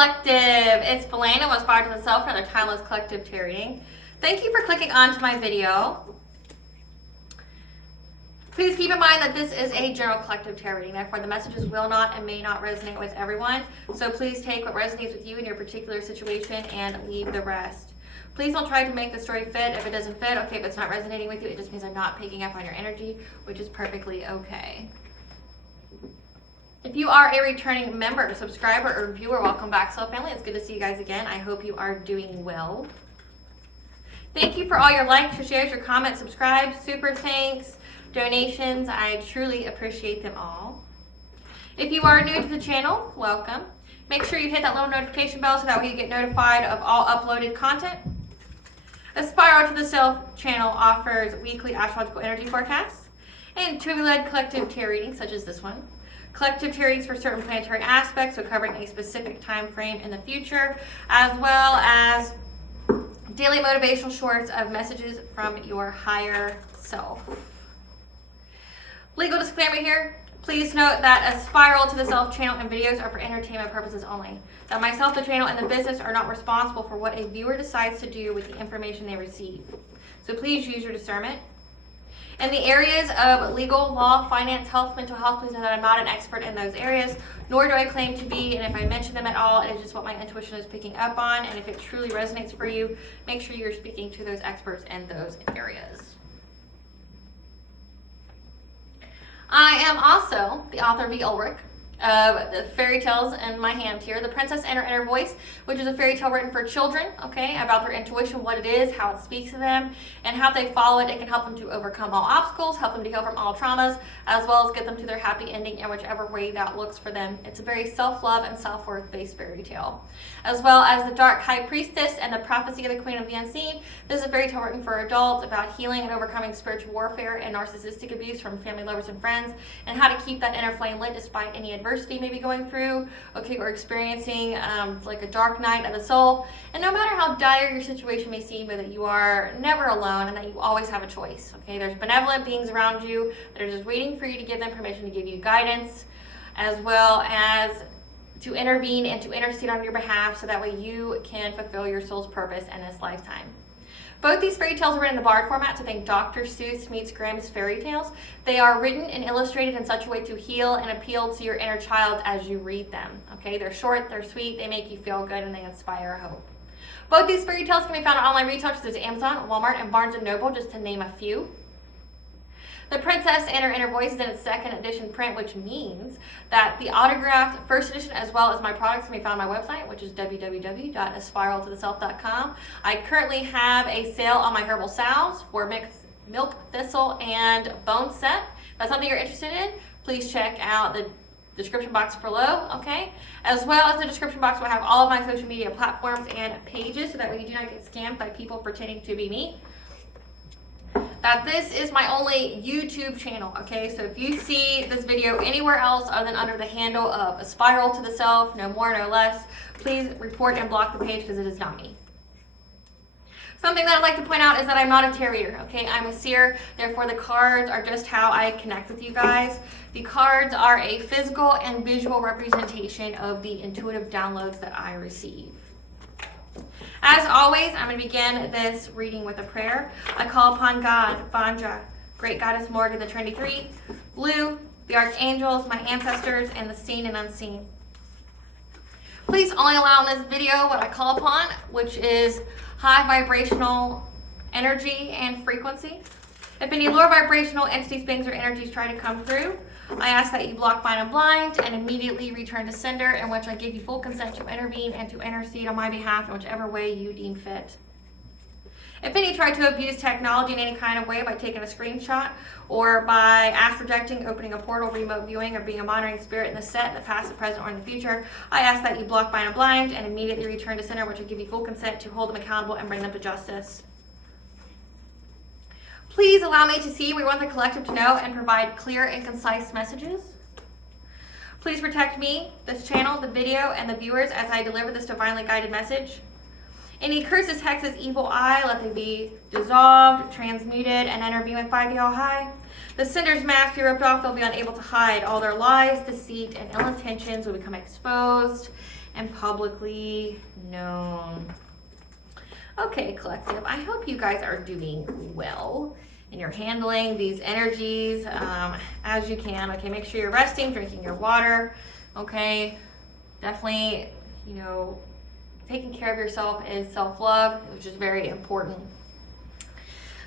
Collective. It's Belana, was Inspired to the Self, another timeless collective tarot reading. Thank you for clicking onto my video. Please keep in mind that this is a general collective tarot reading, therefore the messages will not and may not resonate with everyone. So please take what resonates with you in your particular situation and leave the rest. Please don't try to make the story fit. If it doesn't fit, okay, if it's not resonating with you, it just means I'm not picking up on your energy, which is perfectly okay. If you are a returning member, subscriber, or viewer, welcome back, Soul Family. It's good to see you guys again. I hope you are doing well. Thank you for all your likes, your shares, your comments, subscribes, super thanks, donations. I truly appreciate them all. If you are new to the channel, welcome. Make sure you hit that little notification bell so that way you get notified of all uploaded content. Aspire to the Self channel offers weekly astrological energy forecasts and intuitive-led collective tarot readings such as this one. Collective tarot readings for certain planetary aspects, so covering a specific time frame in the future, as well as daily motivational shorts of messages from your higher self. Legal disclaimer here. Please note that Aspire to the Self channel and videos are for entertainment purposes only. That myself, the channel, and the business are not responsible for what a viewer decides to do with the information they receive. So please use your discernment. In the areas of legal, law, finance, health, mental health, please know that I'm not an expert in those areas, nor do I claim to be, and if I mention them at all, it is just what my intuition is picking up on, and if it truly resonates for you, make sure you're speaking to those experts in those areas. I am also the author V. Ulrich of the fairy tales in my hand here, The Princess and Her Inner Voice, which is a fairy tale written for children, okay, about their intuition, what it is, how it speaks to them, and how they follow it. It can help them to overcome all obstacles, help them to heal from all traumas, as well as get them to their happy ending in whichever way that looks for them. It's a very self-love and self-worth based fairy tale. As well as The Dark High Priestess and The Prophecy of the Queen of the Unseen. This is a fairy tale written for adults about healing and overcoming spiritual warfare and narcissistic abuse from family, lovers, and friends, and how to keep that inner flame lit despite any adversity you may be going through, okay, or experiencing like a dark night of the soul. And no matter how dire your situation may seem, that you are never alone and that you always have a choice, okay? There's benevolent beings around you that are just waiting for you to give them permission to give you guidance, as well as to intervene and to intercede on your behalf so that way you can fulfill your soul's purpose in this lifetime. Both these fairy tales are written in the Bard format, so think Dr. Seuss meets Grimm's fairy tales. They are written and illustrated in such a way to heal and appeal to your inner child as you read them. Okay, they're short, they're sweet, they make you feel good, and they inspire hope. Both these fairy tales can be found on online retailers such as Amazon, Walmart, and Barnes & Noble, just to name a few. The Princess and Her Inner Voice is in its second edition print, which means that the autographed first edition, as well as my products, can be found on my website, which is www.aspiraltotheself.com. I currently have a sale on my Herbal Salves for milk, thistle, and bone set. If that's something you're interested in, please check out the description box below, okay? As well as the description box will have all of my social media platforms and pages, so that way you do not get scammed by people pretending to be me. That this is my only YouTube channel, okay? So if you see this video anywhere else other than under the handle of Aspire to the Self, no more, no less, please report and block the page because it is not me. Something that I'd like to point out is that I'm not a tarot reader, okay? I'm a seer, therefore the cards are just how I connect with you guys. The cards are a physical and visual representation of the intuitive downloads that I receive. As always, I'm going to begin this reading with a prayer. I call upon God, Vanja, Great Goddess Morgan, the Trinity Three, Blue, the Archangels, my ancestors, and the seen and unseen. Please only allow in this video what I call upon, which is high vibrational energy and frequency. If any lower vibrational entities, beings, or energies try to come through, I ask that you block, bind, and blind, and immediately return to sender, in which I give you full consent to intervene and to intercede on my behalf in whichever way you deem fit. If any try to abuse technology in any kind of way by taking a screenshot, or by astral projecting, opening a portal, remote viewing, or being a monitoring spirit in the set, in the past, the present, or in the future, I ask that you block, bind, and blind, and immediately return to sender, in which I give you full consent to hold them accountable and bring them to justice. Please allow me to see what we want the collective to know and provide clear and concise messages. Please protect me, this channel, the video, and the viewers as I deliver this divinely guided message. Any curses, hexes, evil eye, let them be dissolved, transmuted, and intervened with by the All High. The sender's mask be ripped off. They'll be unable to hide. All their lies, deceit, and ill intentions will become exposed and publicly known. Okay, collective, I hope you guys are doing well and you're handling these energies as you can. Okay, make sure you're resting, drinking your water. Okay, definitely, you know, taking care of yourself is self-love, which is very important.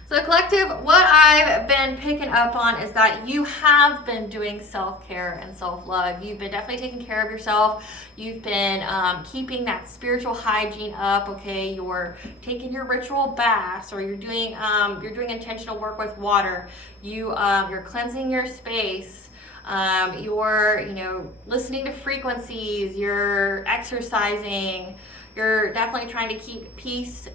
So collective, what I've been picking up on is that you have been doing self-care and self-love. You've been definitely taking care of yourself. You've been keeping that spiritual hygiene up. Okay, you're taking your ritual baths, or you're doing intentional work with water. You're cleansing your space. You're, you know, listening to frequencies. You're exercising. You're definitely trying to keep peace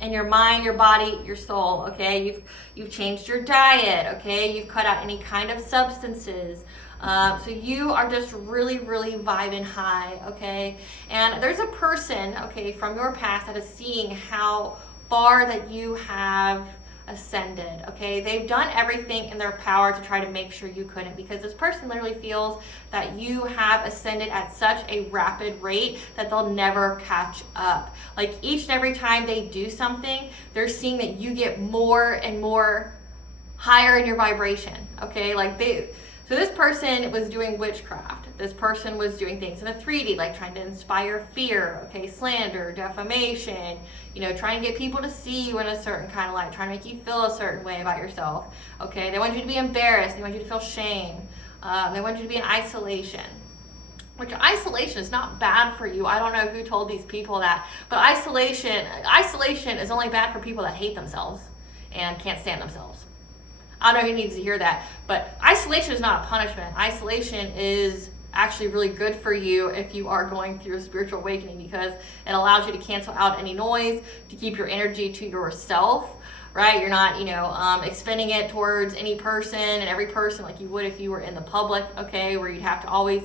in your mind, your body, your soul. Okay, you've changed your diet. Okay, you've cut out any kind of substances. So you are just really, really vibing high. Okay, and there's a person, okay, from your past that is seeing how far that you have ascended. Okay, they've done everything in their power to try to make sure you couldn't, because this person literally feels that you have ascended at such a rapid rate that they'll never catch up. Like each and every time they do something, they're seeing that you get more and more higher in your vibration. Okay, like so this person was doing witchcraft. This person was doing things in the 3D, like trying to inspire fear, okay, slander, defamation, you know, trying to get people to see you in a certain kind of light, trying to make you feel a certain way about yourself, okay? They want you to be embarrassed. They want you to feel shame. They want you to be in isolation, which isolation is not bad for you. I don't know who told these people that, but isolation is only bad for people that hate themselves and can't stand themselves. I don't know who needs to hear that, but isolation is not a punishment. Isolation is actually really good for you if you are going through a spiritual awakening, because it allows you to cancel out any noise, to keep your energy to yourself, right? You're not, you know, expending it towards any person and every person like you would if you were in the public, okay, where you'd have to always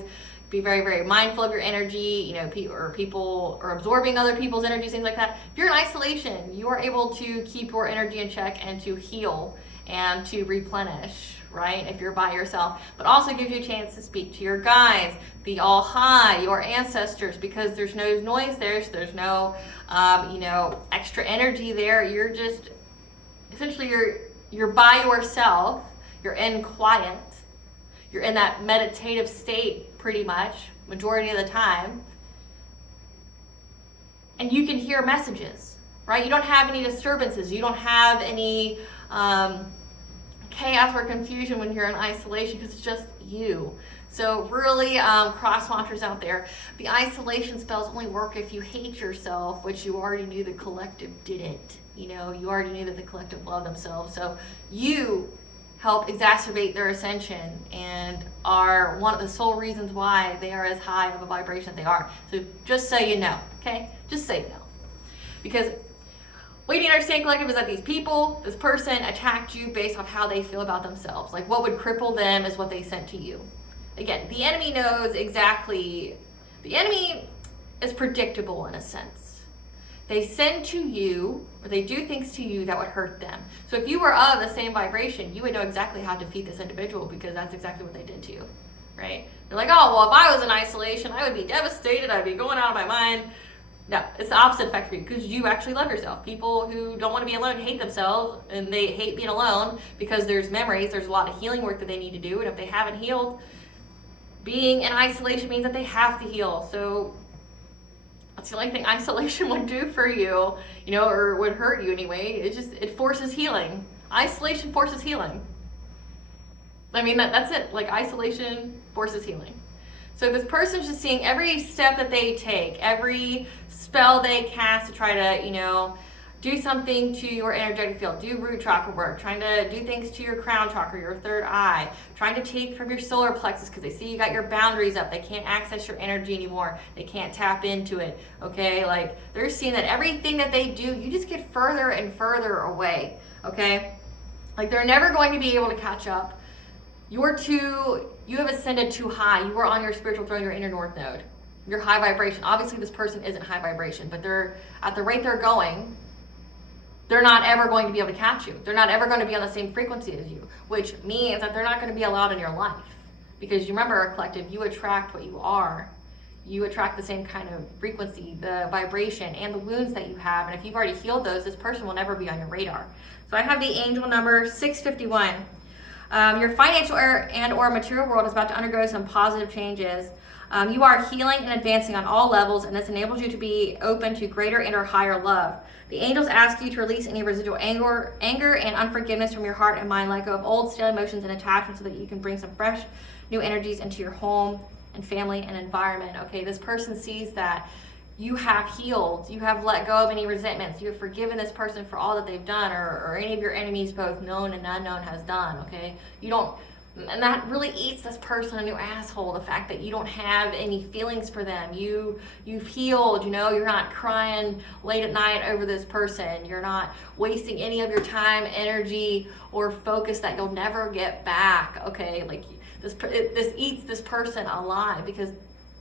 be very, very mindful of your energy, you know, people are absorbing other people's energy, things like that. If you're in isolation, you are able to keep your energy in check and to heal and to replenish, right, if you're by yourself. But also gives you a chance to speak to your guides, the all high, your ancestors, because there's no noise there, so there's no you know, extra energy there. You're just essentially you're by yourself, you're in quiet, you're in that meditative state pretty much majority of the time, and you can hear messages, right? You don't have any disturbances, you don't have any chaos or confusion when you're in isolation, because it's just you. So really, cross watchers out there, the isolation spells only work if you hate yourself, which you already knew the collective didn't. You know, you already knew that the collective loved themselves. So you help exacerbate their ascension and are one of the sole reasons why they are as high of a vibration they are. So just so you know, okay? Just so you know. Because what you need to understand, collective, is that this person attacked you based off how they feel about themselves. Like what would cripple them is what they sent to you. Again, the enemy knows exactly, the enemy is predictable in a sense. They send to you, or they do things to you that would hurt them. So if you were of the same vibration, you would know exactly how to defeat this individual, because that's exactly what they did to you, right? They're like, oh, well, if I was in isolation, I would be devastated, I'd be going out of my mind. No, it's the opposite effect for you, because you actually love yourself. People who don't want to be alone hate themselves, and they hate being alone because there's memories, there's a lot of healing work that they need to do, and if they haven't healed, being in isolation means that they have to heal. So that's the only thing isolation would do for you, you know, or would hurt you anyway. It forces healing. Isolation forces healing. I mean, that's it. Like, isolation forces healing. So this person's just seeing every step that they take, every spell they cast to try to, you know, do something to your energetic field, do root chakra work, trying to do things to your crown chakra, your third eye, trying to take from your solar plexus, because they see you got your boundaries up. They can't access your energy anymore. They can't tap into it, okay? Like, they're seeing that everything that they do, you just get further and further away, okay? Like, they're never going to be able to catch up. You have ascended too high. You are on your spiritual throne, your inner north node. You're high vibration. Obviously, this person isn't high vibration, but they're at the rate they're going, they're not ever going to be able to catch you. They're not ever going to be on the same frequency as you, which means that they're not going to be allowed in your life. Because you remember, collective, you attract what you are. You attract the same kind of frequency, the vibration, and the wounds that you have. And if you've already healed those, this person will never be on your radar. So I have the angel number 651. Your financial and or material world is about to undergo some positive changes. You are healing and advancing on all levels, and this enables you to be open to greater and or higher love. The angels ask you to release any residual anger and unforgiveness from your heart and mind, let go of old stale emotions and attachments so that you can bring some fresh new energies into your home and family and environment. Okay, this person sees that you have healed, you have let go of any resentments, you have forgiven this person for all that they've done, or any of your enemies, both known and unknown, has done. Okay, you don't, and that really eats this person a new asshole, the fact that you don't have any feelings for them. You've healed, you know, you're not crying late at night over this person, you're not wasting any of your time, energy, or focus that you'll never get back. Okay, like this eats this person alive, because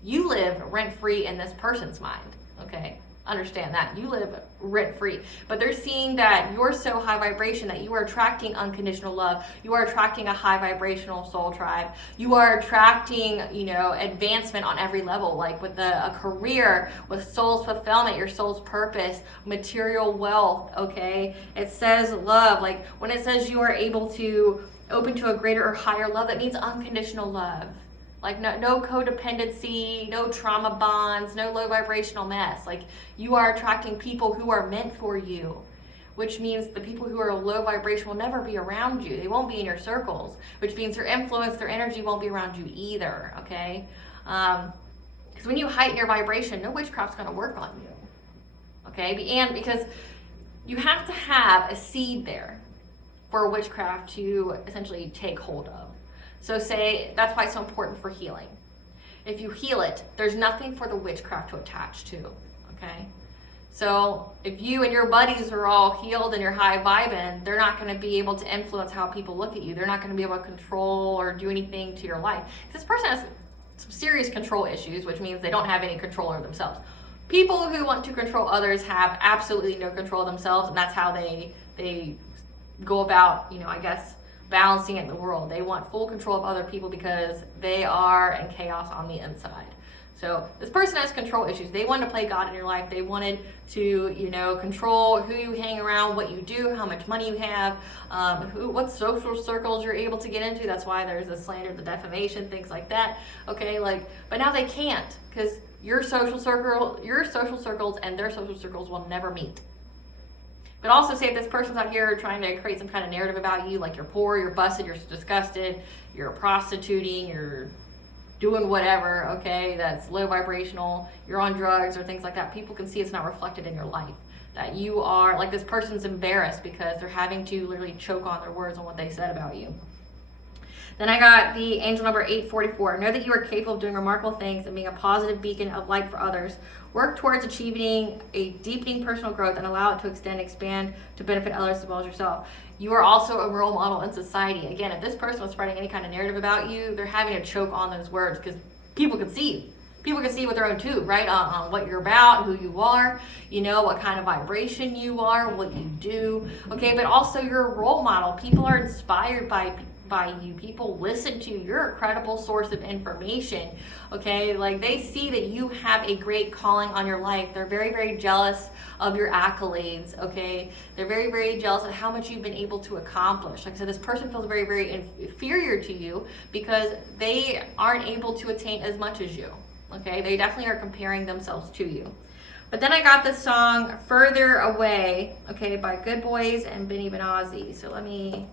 you live rent-free in this person's mind. Okay, understand that. You live rent-free, but they're seeing that you're so high vibration that you are attracting unconditional love. You are attracting a high vibrational soul tribe. You are attracting, you know, advancement on every level, like with a career, with soul's fulfillment, your soul's purpose, material wealth. Okay, it says love. Like when it says you are able to open to a greater or higher love, that means unconditional love. Like no codependency, no trauma bonds, no low vibrational mess. Like you are attracting people who are meant for you, which means the people who are low vibration will never be around you. They won't be in your circles, which means their influence, their energy won't be around you either. Okay, because when you heighten your vibration, no witchcraft's going to work on you. Okay, and because you have to have a seed there for witchcraft to essentially take hold of. So say, that's why it's so important for healing. If you heal it, there's nothing for the witchcraft to attach to, okay? So if you and your buddies are all healed and you're high vibing, they're not going to be able to influence how people look at you. They're not going to be able to control or do anything to your life. This person has some serious control issues, which means they don't have any control over themselves. People who want to control others have absolutely no control of themselves, and that's how they go about, you know, I guess, balancing it in the world. They want full control of other people because they are in chaos on the inside. So this person has control issues. They wanted to play God in your life. They wanted to, you know, control who you hang around, what you do, how much money you have, what social circles you're able to get into. That's why there's the slander, the defamation, things like that. Okay, like, but now they can't, because your social circles and their social circles will never meet. But also say if this person's out here trying to create some kind of narrative about you, like you're poor, you're busted, you're disgusted, you're prostituting, you're doing whatever, okay, that's low vibrational, you're on drugs or things like that, people can see it's not reflected in your life. That you are, like this person's embarrassed because they're having to literally choke on their words on what they said about you. Then I got the angel number 844. Know that you are capable of doing remarkable things and being a positive beacon of light for others. Work towards achieving a deepening personal growth and allow it to extend, expand to benefit others as well as yourself. You are also a role model in society. Again, if this person was spreading any kind of narrative about you, they're having to choke on those words because people can see you. People can see with their own too, right? On what you're about, who you are, you know, what kind of vibration you are, what you do. Okay, but also you're a role model. People are inspired by you. People listen to you. You're a credible source of information. Okay, like they see that you have a great calling on your life. They're very, very jealous of your accolades. Okay, they're very, very jealous of how much you've been able to accomplish. Like I said, this person feels very, very inferior to you because they aren't able to attain as much as you. Okay, they definitely are comparing themselves to you. But then I got the song Further Away, okay, by Good Boys and Benny Benazzi. So let me...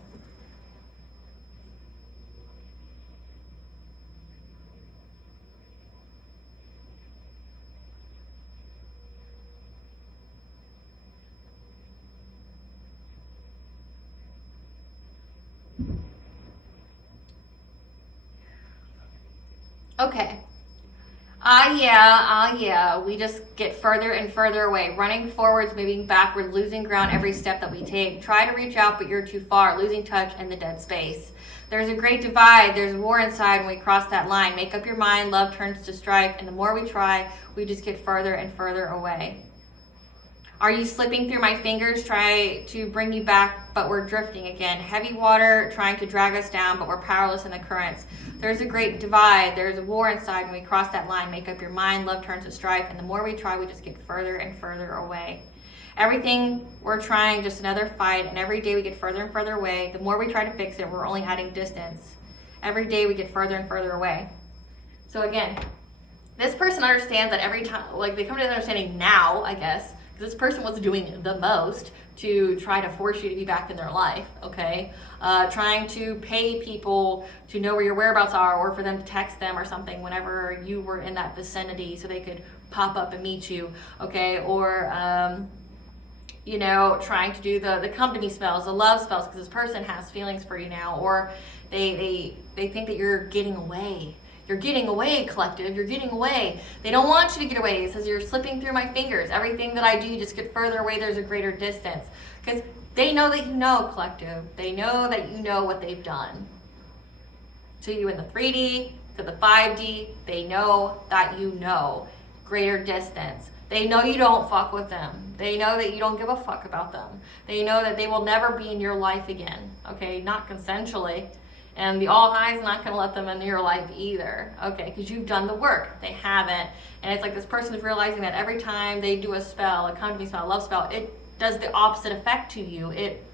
Okay. Yeah. We just get further and further away. Running forwards, moving backward, losing ground every step that we take. Try to reach out, but you're too far. Losing touch in the dead space. There's a great divide. There's war inside when we cross that line. Make up your mind. Love turns to strife. And the more we try, we just get further and further away. Are you slipping through my fingers, try to bring you back, but we're drifting again? Heavy water trying to drag us down, but we're powerless in the currents. There's a great divide. There's a war inside. When we cross that line, make up your mind, love turns to strife. And the more we try, we just get further and further away. Everything we're trying, just another fight. And every day we get further and further away. The more we try to fix it, we're only adding distance. Every day we get further and further away. So again, this person understands that every time, like they come to the understanding now, I guess, because this person was doing the most to try to force you to be back in their life, okay? Trying to pay people to know where your whereabouts are, or for them to text them or something whenever you were in that vicinity so they could pop up and meet you, okay? Or, you know, trying to do the come to me spells, the love spells, because this person has feelings for you now, or they think that you're getting away. You're getting away, collective. You're getting away. They don't want you to get away. It says you're slipping through my fingers. Everything that I do, you just get further away. There's a greater distance. Because they know that you know, collective. They know that you know what they've done. To you in the 3D, to the 5D, they know that you know. Greater distance. They know you don't fuck with them. They know that you don't give a fuck about them. They know that they will never be in your life again. Okay, not consensually. And the All High's not going to let them into your life either, okay, because you've done the work. They haven't. And it's like this person is realizing that every time they do a spell, a come to me spell, a love spell, it does the opposite effect to you. It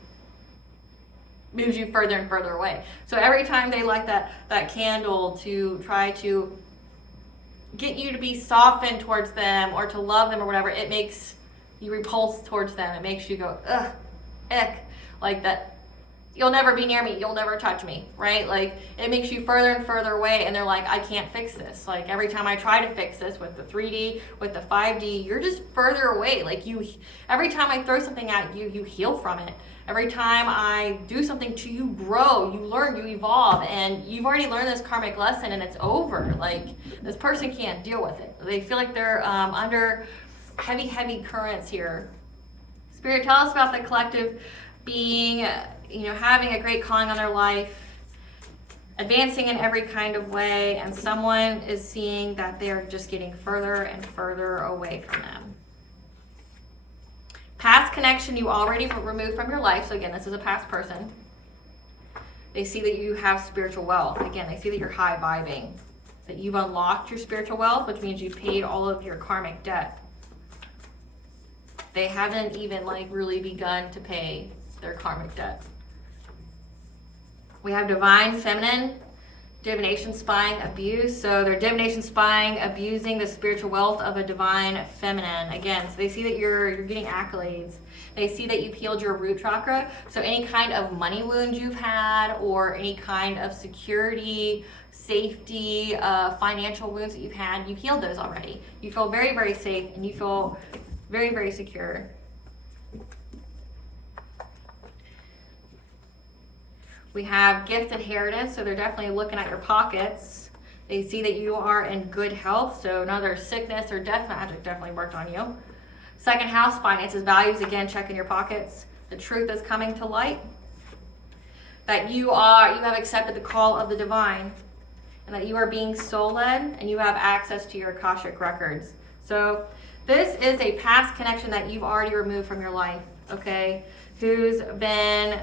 moves you further and further away. So every time they light that candle to try to get you to be softened towards them or to love them or whatever, it makes you repulse towards them. It makes you go, ugh, ick, like that. You'll never be near me, you'll never touch me, right? Like, it makes you further and further away, and they're like, I can't fix this. Like, every time I try to fix this with the 3D, with the 5D, you're just further away. Like, every time I throw something at you, you heal from it. Every time I do something to you, grow, you learn, you evolve, and you've already learned this karmic lesson, and it's over. Like, this person can't deal with it. They feel like they're under heavy currents here. Spirit, tell us about the collective being, you know, having a great calling on their life, advancing in every kind of way, and someone is seeing that they're just getting further and further away from them. Past connection you already removed from your life. So again, this is a past person. They see that you have spiritual wealth. Again, they see that you're high vibing, that you've unlocked your spiritual wealth, which means you've paid all of your karmic debt. They haven't even like really begun to pay their karmic debt. We have divine feminine, divination, spying, abuse. So they're divination, spying, abusing the spiritual wealth of a divine feminine. Again, so they see that you're getting accolades. They see that you've healed your root chakra. So any kind of money wound you've had, or any kind of security, safety, financial wounds that you've had, you've healed those already. You feel very, very safe, and you feel very, very secure. We have gift inheritance, so they're definitely looking at your pockets. They see that you are in good health, so none of their sickness or death magic definitely worked on you. Second house, finances, values, again, check in your pockets. The truth is coming to light. That you have accepted the call of the divine, and that you are being soul-led, and you have access to your Akashic records. So this is a past connection that you've already removed from your life, okay? Who's been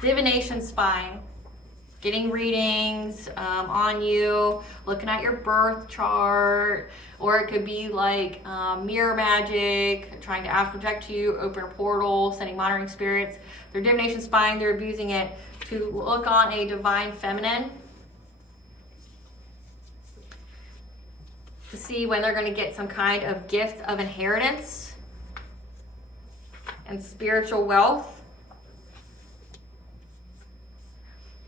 divination spying, getting readings on you, looking at your birth chart, or it could be like mirror magic, trying to astral project you, open a portal, sending monitoring spirits. They're divination spying, they're abusing it to look on a divine feminine to see when they're going to get some kind of gift of inheritance and spiritual wealth.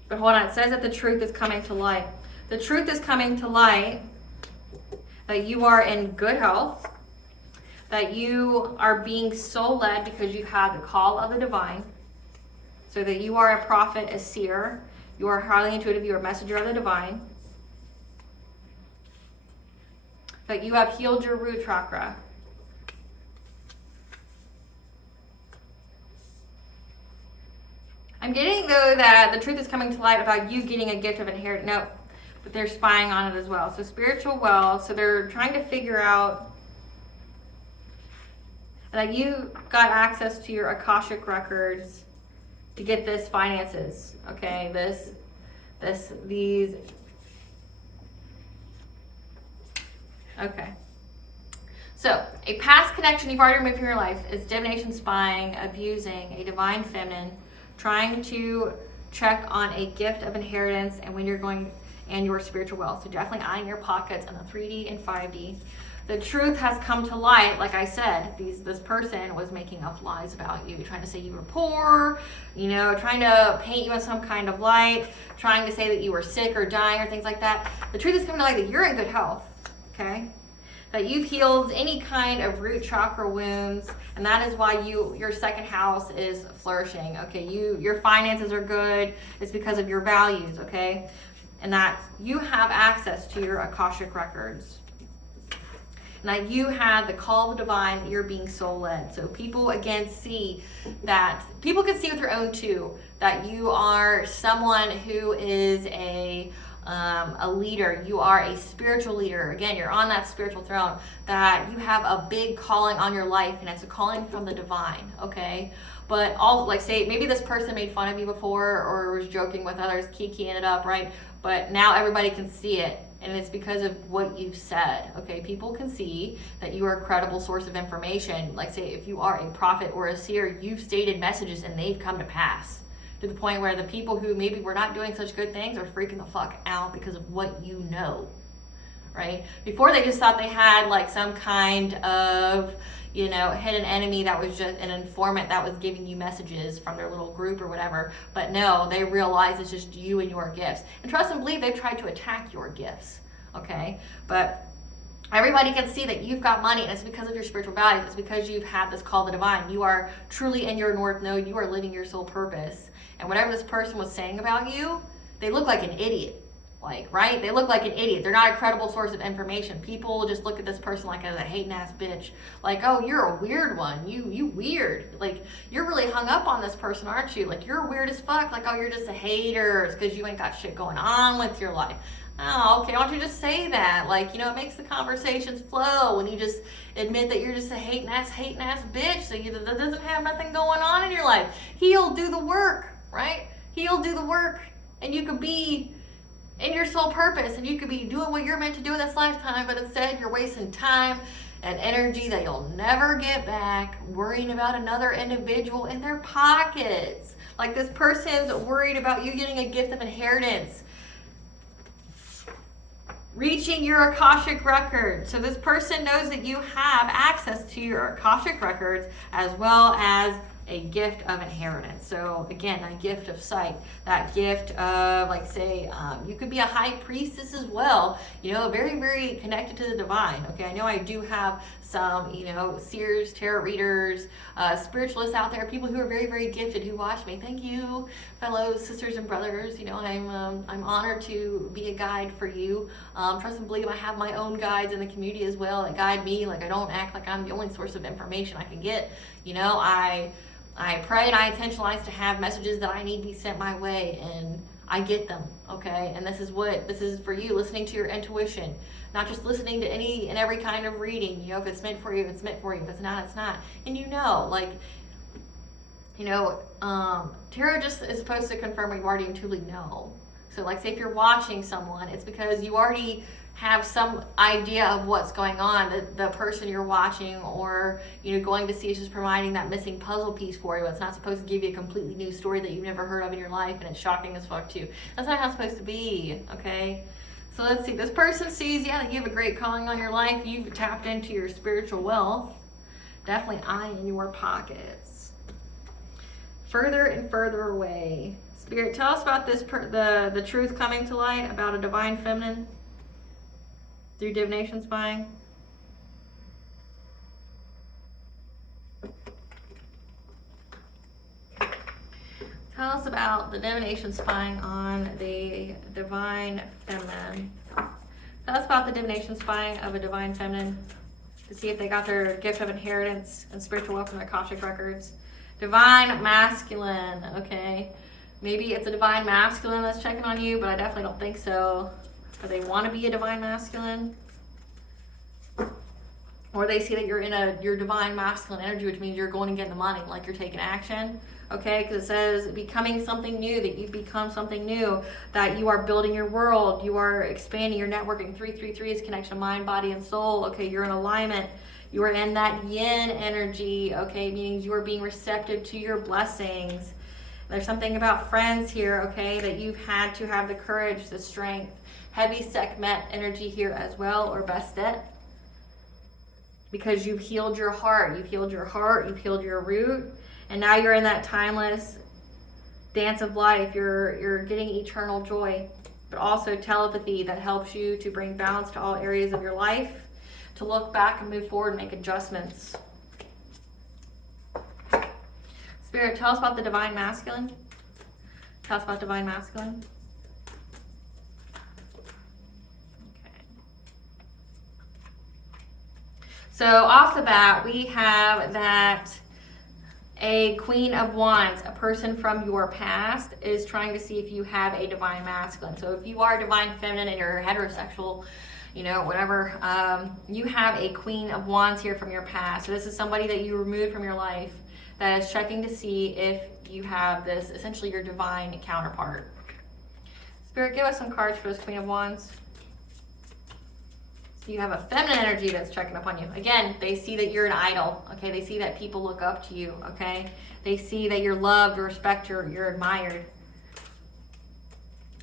But hold on, it says that the truth is coming to light. The truth is coming to light that you are in good health, that you are being soul-led because you have the call of the divine, so that you are a prophet, a seer, you are highly intuitive, you are a messenger of the divine, that you have healed your root chakra. I'm getting, though, that the truth is coming to light about you getting a gift of inheritance. No, but they're spying on it as well. So spiritual wealth, so they're trying to figure out that you got access to your Akashic records to get this finances, okay? These. Okay. So, a past connection you've already removed from your life is divination, spying, abusing a divine feminine, trying to check on a gift of inheritance and when you're going, and your spiritual wealth. So definitely eyeing your pockets in the 3D and 5D. The truth has come to light. Like I said, this person was making up lies about you, trying to say you were poor, trying to paint you in some kind of light, trying to say that you were sick or dying or things like that. The truth is coming to light that you're in good health, okay? That you've healed any kind of root chakra wounds, and that is why your second house is flourishing, okay? Your finances are good. It's because of your values, okay? And that you have access to your Akashic records. Now you have the call of the divine that you're being soul led. So people again see that, people can see with their own too, that you are someone who is a leader. You are a spiritual leader. Again, you're on that spiritual throne, that you have a big calling on your life, and it's a calling from the divine, okay? But all, like, say maybe this person made fun of you before or was joking with others, kikiing it up, right? But now everybody can see it, and it's because of what you said, okay? People can see that you are a credible source of information. Like, say if you are a prophet or a seer, you've stated messages and they've come to pass, to the point where the people who maybe were not doing such good things are freaking the fuck out because of what you know, right? Before they just thought they had like some kind of, hidden enemy that was just an informant that was giving you messages from their little group or whatever. But no, they realize it's just you and your gifts. And trust and believe they've tried to attack your gifts, okay? But everybody can see that you've got money, and it's because of your spiritual values. It's because you've had this call of the divine. You are truly in your North Node. You are living your soul purpose. And whatever this person was saying about you, they look like an idiot. Right? They look like an idiot. They're not a credible source of information. People just look at this person like as a hating ass bitch. Like, oh, you're a weird one. You weird. Like, you're really hung up on this person, aren't you? Like, you're weird as fuck. Like, oh, you're just a hater. It's because you ain't got shit going on with your life. Oh, okay, why don't you just say that? Like, it makes the conversations flow when you just admit that you're just a hating ass bitch. So that doesn't have nothing going on in your life. He'll do the work, right? He'll do the work, and you could be in your soul purpose, and you could be doing what you're meant to do in this lifetime, but instead you're wasting time and energy that you'll never get back worrying about another individual in their pockets. Like, this person's worried about you getting a gift of inheritance, reaching your Akashic record. So this person knows that you have access to your Akashic records as well as a gift of inheritance. So again, that gift of sight, that gift of, like, say, you could be a high priestess as well, very, very connected to the divine. Okay, I know I do have some, seers, tarot readers, spiritualists out there, people who are very, very gifted who watch me. Thank you, fellow sisters and brothers. I'm honored to be a guide for you. Trust and believe I have my own guides in the community as well that guide me. Like, I don't act like I'm the only source of information I can get. I pray and I intentionalize to have messages that I need to be sent my way, and I get them, okay? And this is for you, listening to your intuition, not just listening to any and every kind of reading. If it's meant for you, it's meant for you. If it's not, it's not. And tarot just is supposed to confirm what you already intuitively know. So, like, say if you're watching someone, it's because you already have some idea of what's going on. The person you're watching or going to see is just providing that missing puzzle piece for you. It's not supposed to give you a completely new story that you've never heard of in your life, and it's shocking as fuck too. That's not how it's supposed to be, okay? So let's see. This person sees, that you have a great calling on your life. You've tapped into your spiritual wealth. Definitely eye in your pockets. Further and further away. Spirit, tell us about this, the truth coming to light about a divine feminine through divination spying. Tell us about the divination spying on the divine feminine. Tell us about the divination spying of a divine feminine to see if they got their gift of inheritance and spiritual wealth from their Akashic records. Divine masculine, okay. Maybe it's a divine masculine that's checking on you, but I definitely don't think so. Or they want to be a divine masculine. or they see that you're in your divine masculine energy, which means you're going to get the money, like you're taking action. Okay, because it says becoming something new, that you become something new, that you are building your world, you are expanding your networking. 333 is connection of mind, body, and soul. Okay, you're in alignment. You are in that yin energy. Okay, meaning you are being receptive to your blessings. There's something about friends here, okay, that you've had to have the courage, the strength. Heavy Sekhmet energy here as well, or Bastet. Because you've healed your heart. You've healed your heart, you've healed your root. And now you're in that timeless dance of life. You're getting eternal joy, but also telepathy that helps you to bring balance to all areas of your life, to look back and move forward and make adjustments. Spirit, tell us about the divine masculine. Tell us about divine masculine. Okay. So off the bat, we have that a Queen of Wands, a person from your past, is trying to see if you have a divine masculine. So if you are divine feminine and you're heterosexual, you know, whatever, you have a Queen of Wands here from your past. So this is somebody that you removed from your life that is checking to see if you have this, essentially your divine counterpart. Spirit, give us some cards for this Queen of Wands. So you have a feminine energy that's checking up on you. Again, they see that you're an idol, okay? They see that people look up to you, okay? They see that you're loved, or respected, you're admired.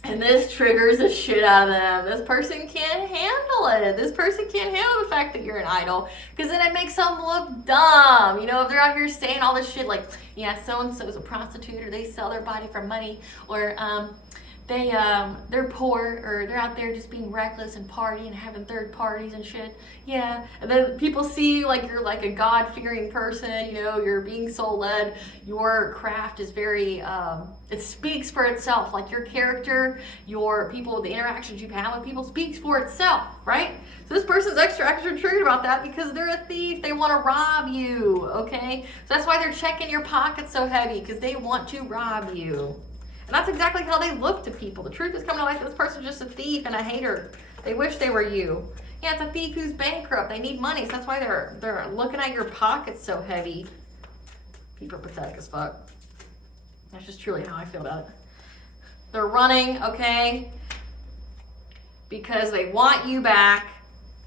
And this triggers the shit out of them. This person can't handle it. This person can't handle the fact that you're an idol, because then it makes them look dumb. You know, if they're out here saying all this shit like, yeah, so-and-so is a prostitute, or they sell their body for money, or they're poor, or they're out there just being reckless and partying and having third parties and shit. Yeah, and then people see you like you're like a God-fearing person, you know, you're being soul-led. Your craft is very, it speaks for itself. Like your character, your people, the interactions you've had with people speaks for itself, right? So this person's extra triggered about that because they're a thief. They want to rob you, okay? So that's why they're checking your pockets so heavy, because they want to rob you. And that's exactly how they look to people. The truth is coming to light. This person's just a thief and a hater. They wish they were you. Yeah, it's a thief who's bankrupt. They need money. So that's why they're looking at your pockets so heavy. People are pathetic as fuck. That's just truly how I feel about it. They're running, okay, because they want you back,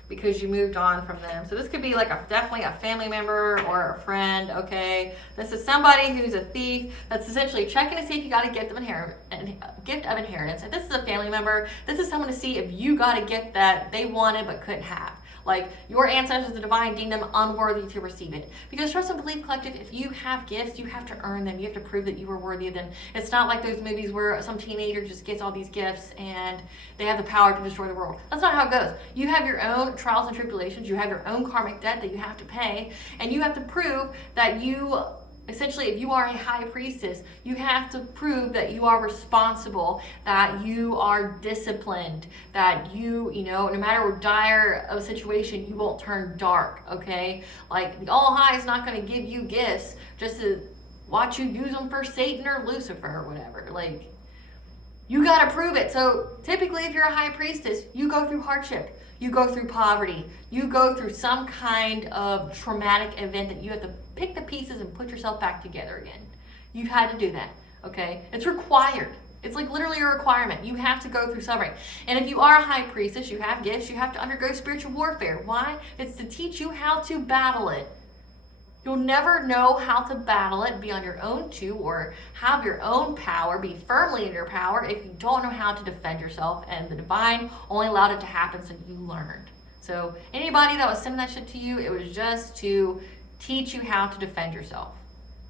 because you moved on from them. So this could be like definitely a family member or a friend, okay? This is somebody who's a thief that's essentially checking to see if you got a gift of inheritance. If this is a family member, this is someone to see if you got a gift that they wanted but couldn't have. Like your ancestors, the divine, deemed them unworthy to receive it. Because trust and belief collective, if you have gifts, you have to earn them. You have to prove that you were worthy of them. It's not like those movies where some teenager just gets all these gifts and they have the power to destroy the world. That's not how it goes. You have your own trials and tribulations. You have your own karmic debt that you have to pay. And you have to prove that you, essentially, if you are a high priestess, you have to prove that you are responsible, that you are disciplined, that you know, no matter how dire of a situation, you won't turn dark, okay? Like, the All High is not going to give you gifts just to watch you use them for Satan or Lucifer or whatever. Like, you got to prove it. So, typically, if you're a high priestess, you go through hardship. You go through poverty. You go through some kind of traumatic event that you have to pick the pieces and put yourself back together again. You've had to do that, okay? It's required. It's like literally a requirement. You have to go through suffering. And if you are a high priestess, you have gifts, you have to undergo spiritual warfare. Why? It's to teach you how to battle it. You'll never know how to battle it, be on your own too, or have your own power, be firmly in your power if you don't know how to defend yourself. And the divine only allowed it to happen so you learned. So anybody that was sending that shit to you, it was just to teach you how to defend yourself,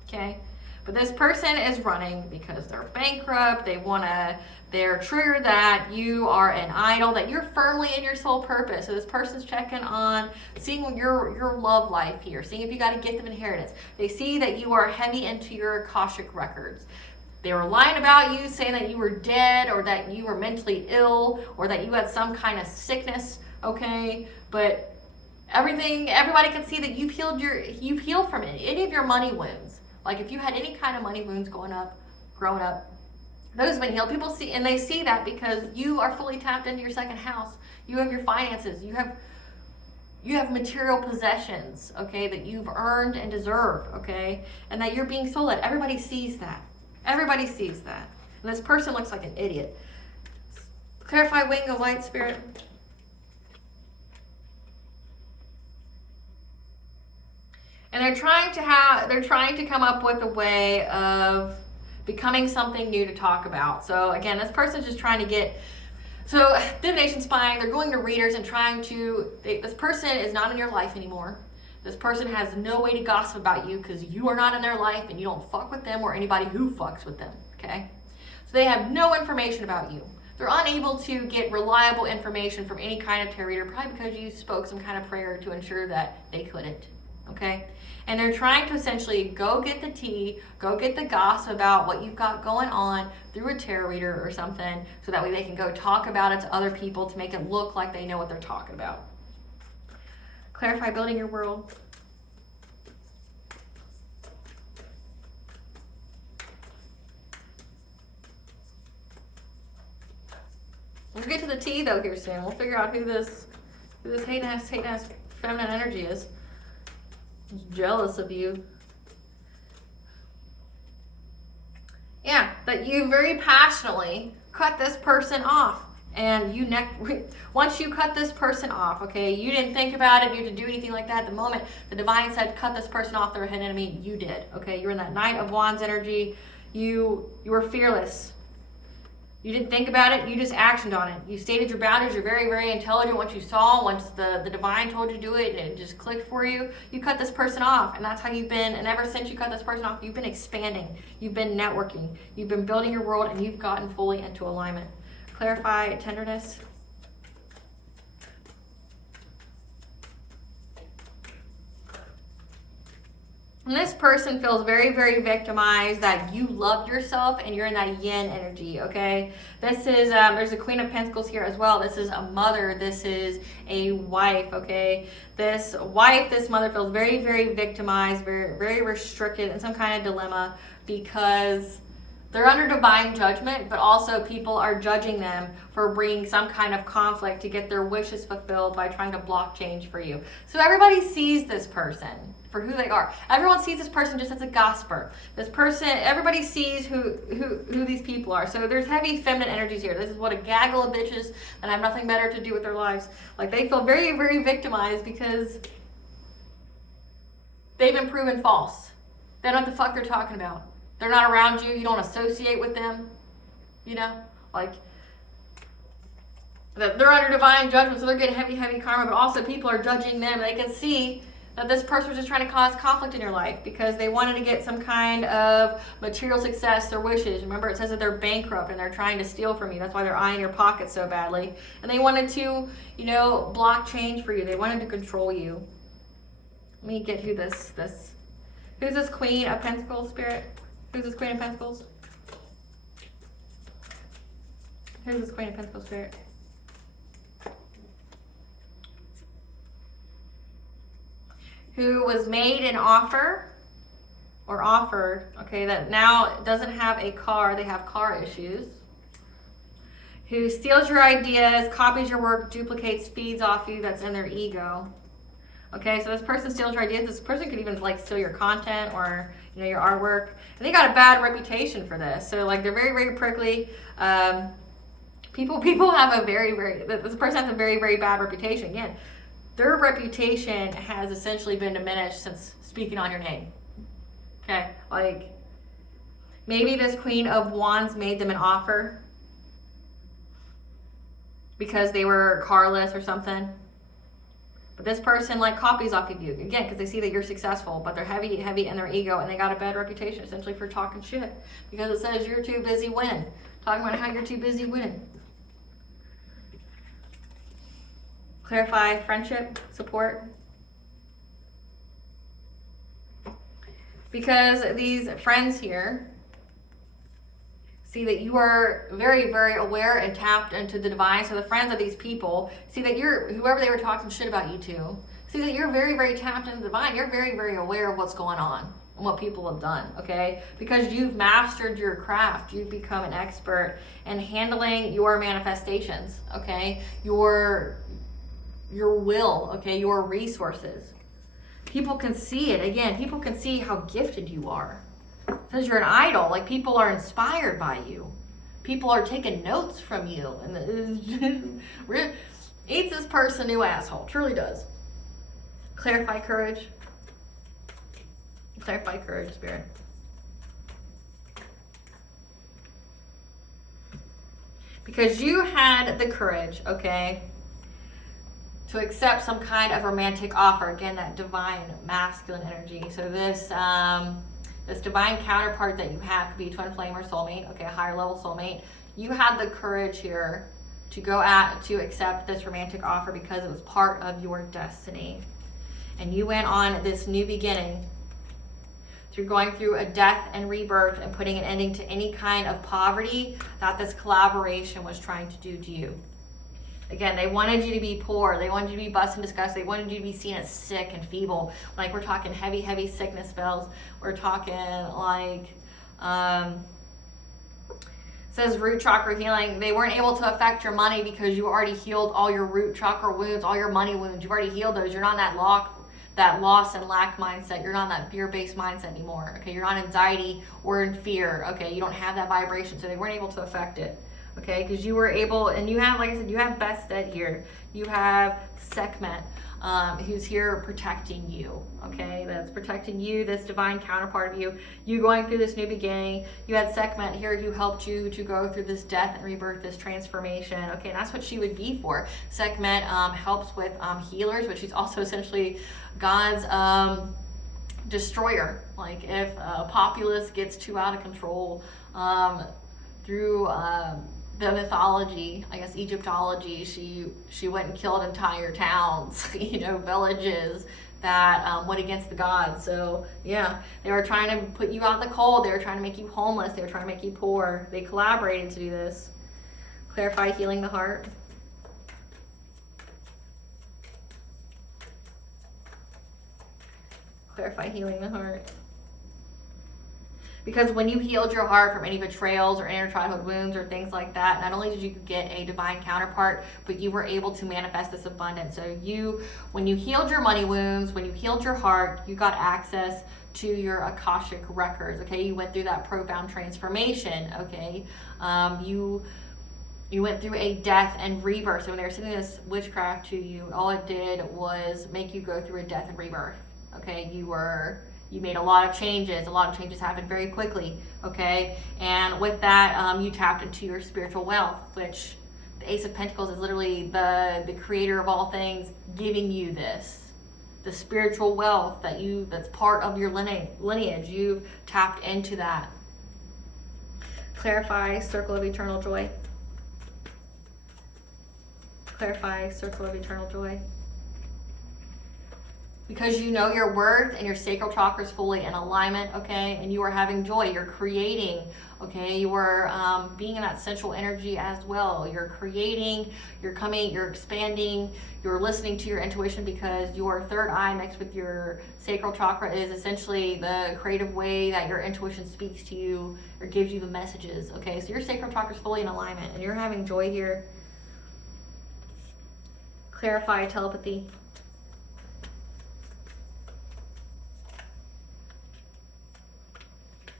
okay? But this person is running because they're bankrupt. They're triggered that you are an idol, that you're firmly in your soul purpose. So this person's checking on, seeing your love life here, seeing if you got a gift of inheritance. They see that you are heavy into your Akashic records. They were lying about you, saying that you were dead, or that you were mentally ill, or that you had some kind of sickness, okay? But everybody can see that you've healed from it. Any of your money wounds. Like if you had any kind of money wounds growing up, those have been healed. People see, and they see that because you are fully tapped into your second house. You have your finances. You have you have material possessions, okay, that you've earned and deserve, okay, and that you're being sold at. Everybody sees that. Everybody sees that. And this person looks like an idiot. Clarify wing of light, spirit. And they're trying to come up with a way of becoming something new to talk about. So again, this person's just trying to get, so divination spying, they're going to readers and this person is not in your life anymore. This person has no way to gossip about you because you are not in their life and you don't fuck with them or anybody who fucks with them, okay? So they have no information about you. They're unable to get reliable information from any kind of tarot reader, probably because you spoke some kind of prayer to ensure that they couldn't, okay? And they're trying to essentially go get the tea, go get the gossip about what you've got going on through a tarot reader or something, so that way they can go talk about it to other people to make it look like they know what they're talking about. Clarify building your world. We'll get to the tea though here soon. We'll figure out who this hating ass feminine energy is. Jealous of you. Yeah, that you very passionately cut this person off. And once you cut this person off, okay, you didn't think about it, you didn't do anything like that. The moment the divine said, cut this person off, they're a hidden enemy, you did, okay? You were in that Knight of Wands energy. You were fearless. You didn't think about it, you just actioned on it. You stated your boundaries, you're very, very intelligent. Once the divine told you to do it and it just clicked for you, you cut this person off. And that's how you've been, and ever since you cut this person off, you've been expanding. You've been networking. You've been building your world and you've gotten fully into alignment. Clarify tenderness. And this person feels very, very victimized, that you love yourself and you're in that yin energy, okay? This is, there's a Queen of Pentacles here as well. This is a mother. This is a wife, okay? This mother feels very, very victimized, very, very restricted in some kind of dilemma because they're under divine judgment, but also people are judging them for bringing some kind of conflict to get their wishes fulfilled by trying to block change for you. So everybody sees this person for who they are. Everyone sees this person just as a gossiper. This person, everybody sees who these people are. So there's heavy feminine energies here. This is what a gaggle of bitches that have nothing better to do with their lives. Like they feel very, very victimized because they've been proven false. They don't know what the fuck they're talking about. They're not around you. You don't associate with them. You know, like they're under divine judgment, so they're getting heavy, heavy karma. But also, people are judging them. They can see that this person was just trying to cause conflict in your life because they wanted to get some kind of material success, their wishes. Remember, it says that they're bankrupt and they're trying to steal from you. That's why they're eyeing your pockets so badly. And they wanted to, you know, block change for you. They wanted to control you. Let me get who this. Who's this Queen of Pentacles, Spirit? Who's this Queen of Pentacles? Who's this Queen of Pentacles, Spirit? Who was made an offer or offered, okay, that now doesn't have a car, they have car issues. Who steals your ideas, copies your work, duplicates, feeds off you, that's in their ego. Okay, so this person steals your ideas. This person could even like steal your content or, you know, your artwork. And they got a bad reputation for this. So like they're very, very prickly. People have a very, this person has a very, very bad reputation. Again, their reputation has essentially been diminished since speaking on your name. Okay, like maybe this Queen of Wands made them an offer because they were carless or something. But this person like copies off of you, again, because they see that you're successful, but they're heavy in their ego and they got a bad reputation essentially for talking shit because it says you're too busy winning. Talking about how you're too busy winning. Clarify friendship, support. Because these friends here see that you are very, very aware and tapped into the divine. So the friends of these people see that you're, whoever they were talking shit about you to, see that you're very, very tapped into the divine. You're very, very aware of what's going on and what people have done, okay? Because you've mastered your craft. You've become an expert in handling your manifestations, okay? You're your will, okay, your resources. People can see it. Again, people can see how gifted you are. Because you're an idol. Like, people are inspired by you. People are taking notes from you. And eats this person new asshole. Truly does. Clarify courage. Clarify courage, Spirit. Because you had the courage, okay, to accept some kind of romantic offer. Again, that divine masculine energy. So this this divine counterpart that you have could be a twin flame or soulmate, okay, a higher level soulmate. You had the courage here to go to accept this romantic offer because it was part of your destiny. And you went on this new beginning through going through a death and rebirth and putting an ending to any kind of poverty that this collaboration was trying to do to you. Again, they wanted you to be poor. They wanted you to be busted and disgusted. They wanted you to be seen as sick and feeble. Like, we're talking heavy, heavy sickness spells. We're talking like, says root chakra healing. They weren't able to affect your money because you already healed all your root chakra wounds, all your money wounds. You've already healed those. You're not in that loss and lack mindset. You're not in that fear-based mindset anymore. Okay, you're not anxiety or in fear. Okay, you don't have that vibration, so they weren't able to affect it. Okay, because you were able, and you have, like I said, you have Bested here. You have Sekhmet, who's here protecting you. Okay, that's protecting you, this divine counterpart of you. You going through this new beginning. You had Sekhmet here who helped you to go through this death and rebirth, this transformation. Okay, and that's what she would be for. Sekhmet helps with healers, but she's also essentially God's destroyer. Like, if a populace gets too out of control through the mythology, I guess Egyptology, she went and killed entire towns, villages that went against the gods. So yeah, they were trying to put you out in the cold. They were trying to make you homeless. They were trying to make you poor. They collaborated to do this. Clarify healing the heart. Clarify healing the heart. Because when you healed your heart from any betrayals or inner childhood wounds or things like that, not only did you get a divine counterpart, but you were able to manifest this abundance. So when you healed your money wounds, when you healed your heart, you got access to your Akashic records, okay? You went through that profound transformation, okay? You went through a death and rebirth. So when they were sending this witchcraft to you, all it did was make you go through a death and rebirth, okay? You made a lot of changes. A lot of changes happened very quickly, okay? And with that, you tapped into your spiritual wealth, which the Ace of Pentacles is literally the creator of all things giving you this. The spiritual wealth that's part of your lineage. You've tapped into that. Clarify circle of eternal joy. Clarify circle of eternal joy. Because you know your worth and your sacral chakra is fully in alignment, okay? And you are having joy. You're creating, okay? You are being in that sensual energy as well. You're creating, you're expanding, you're listening to your intuition because your third eye mixed with your sacral chakra is essentially the creative way that your intuition speaks to you or gives you the messages, okay? So your sacral chakra is fully in alignment and you're having joy here. Clarify telepathy.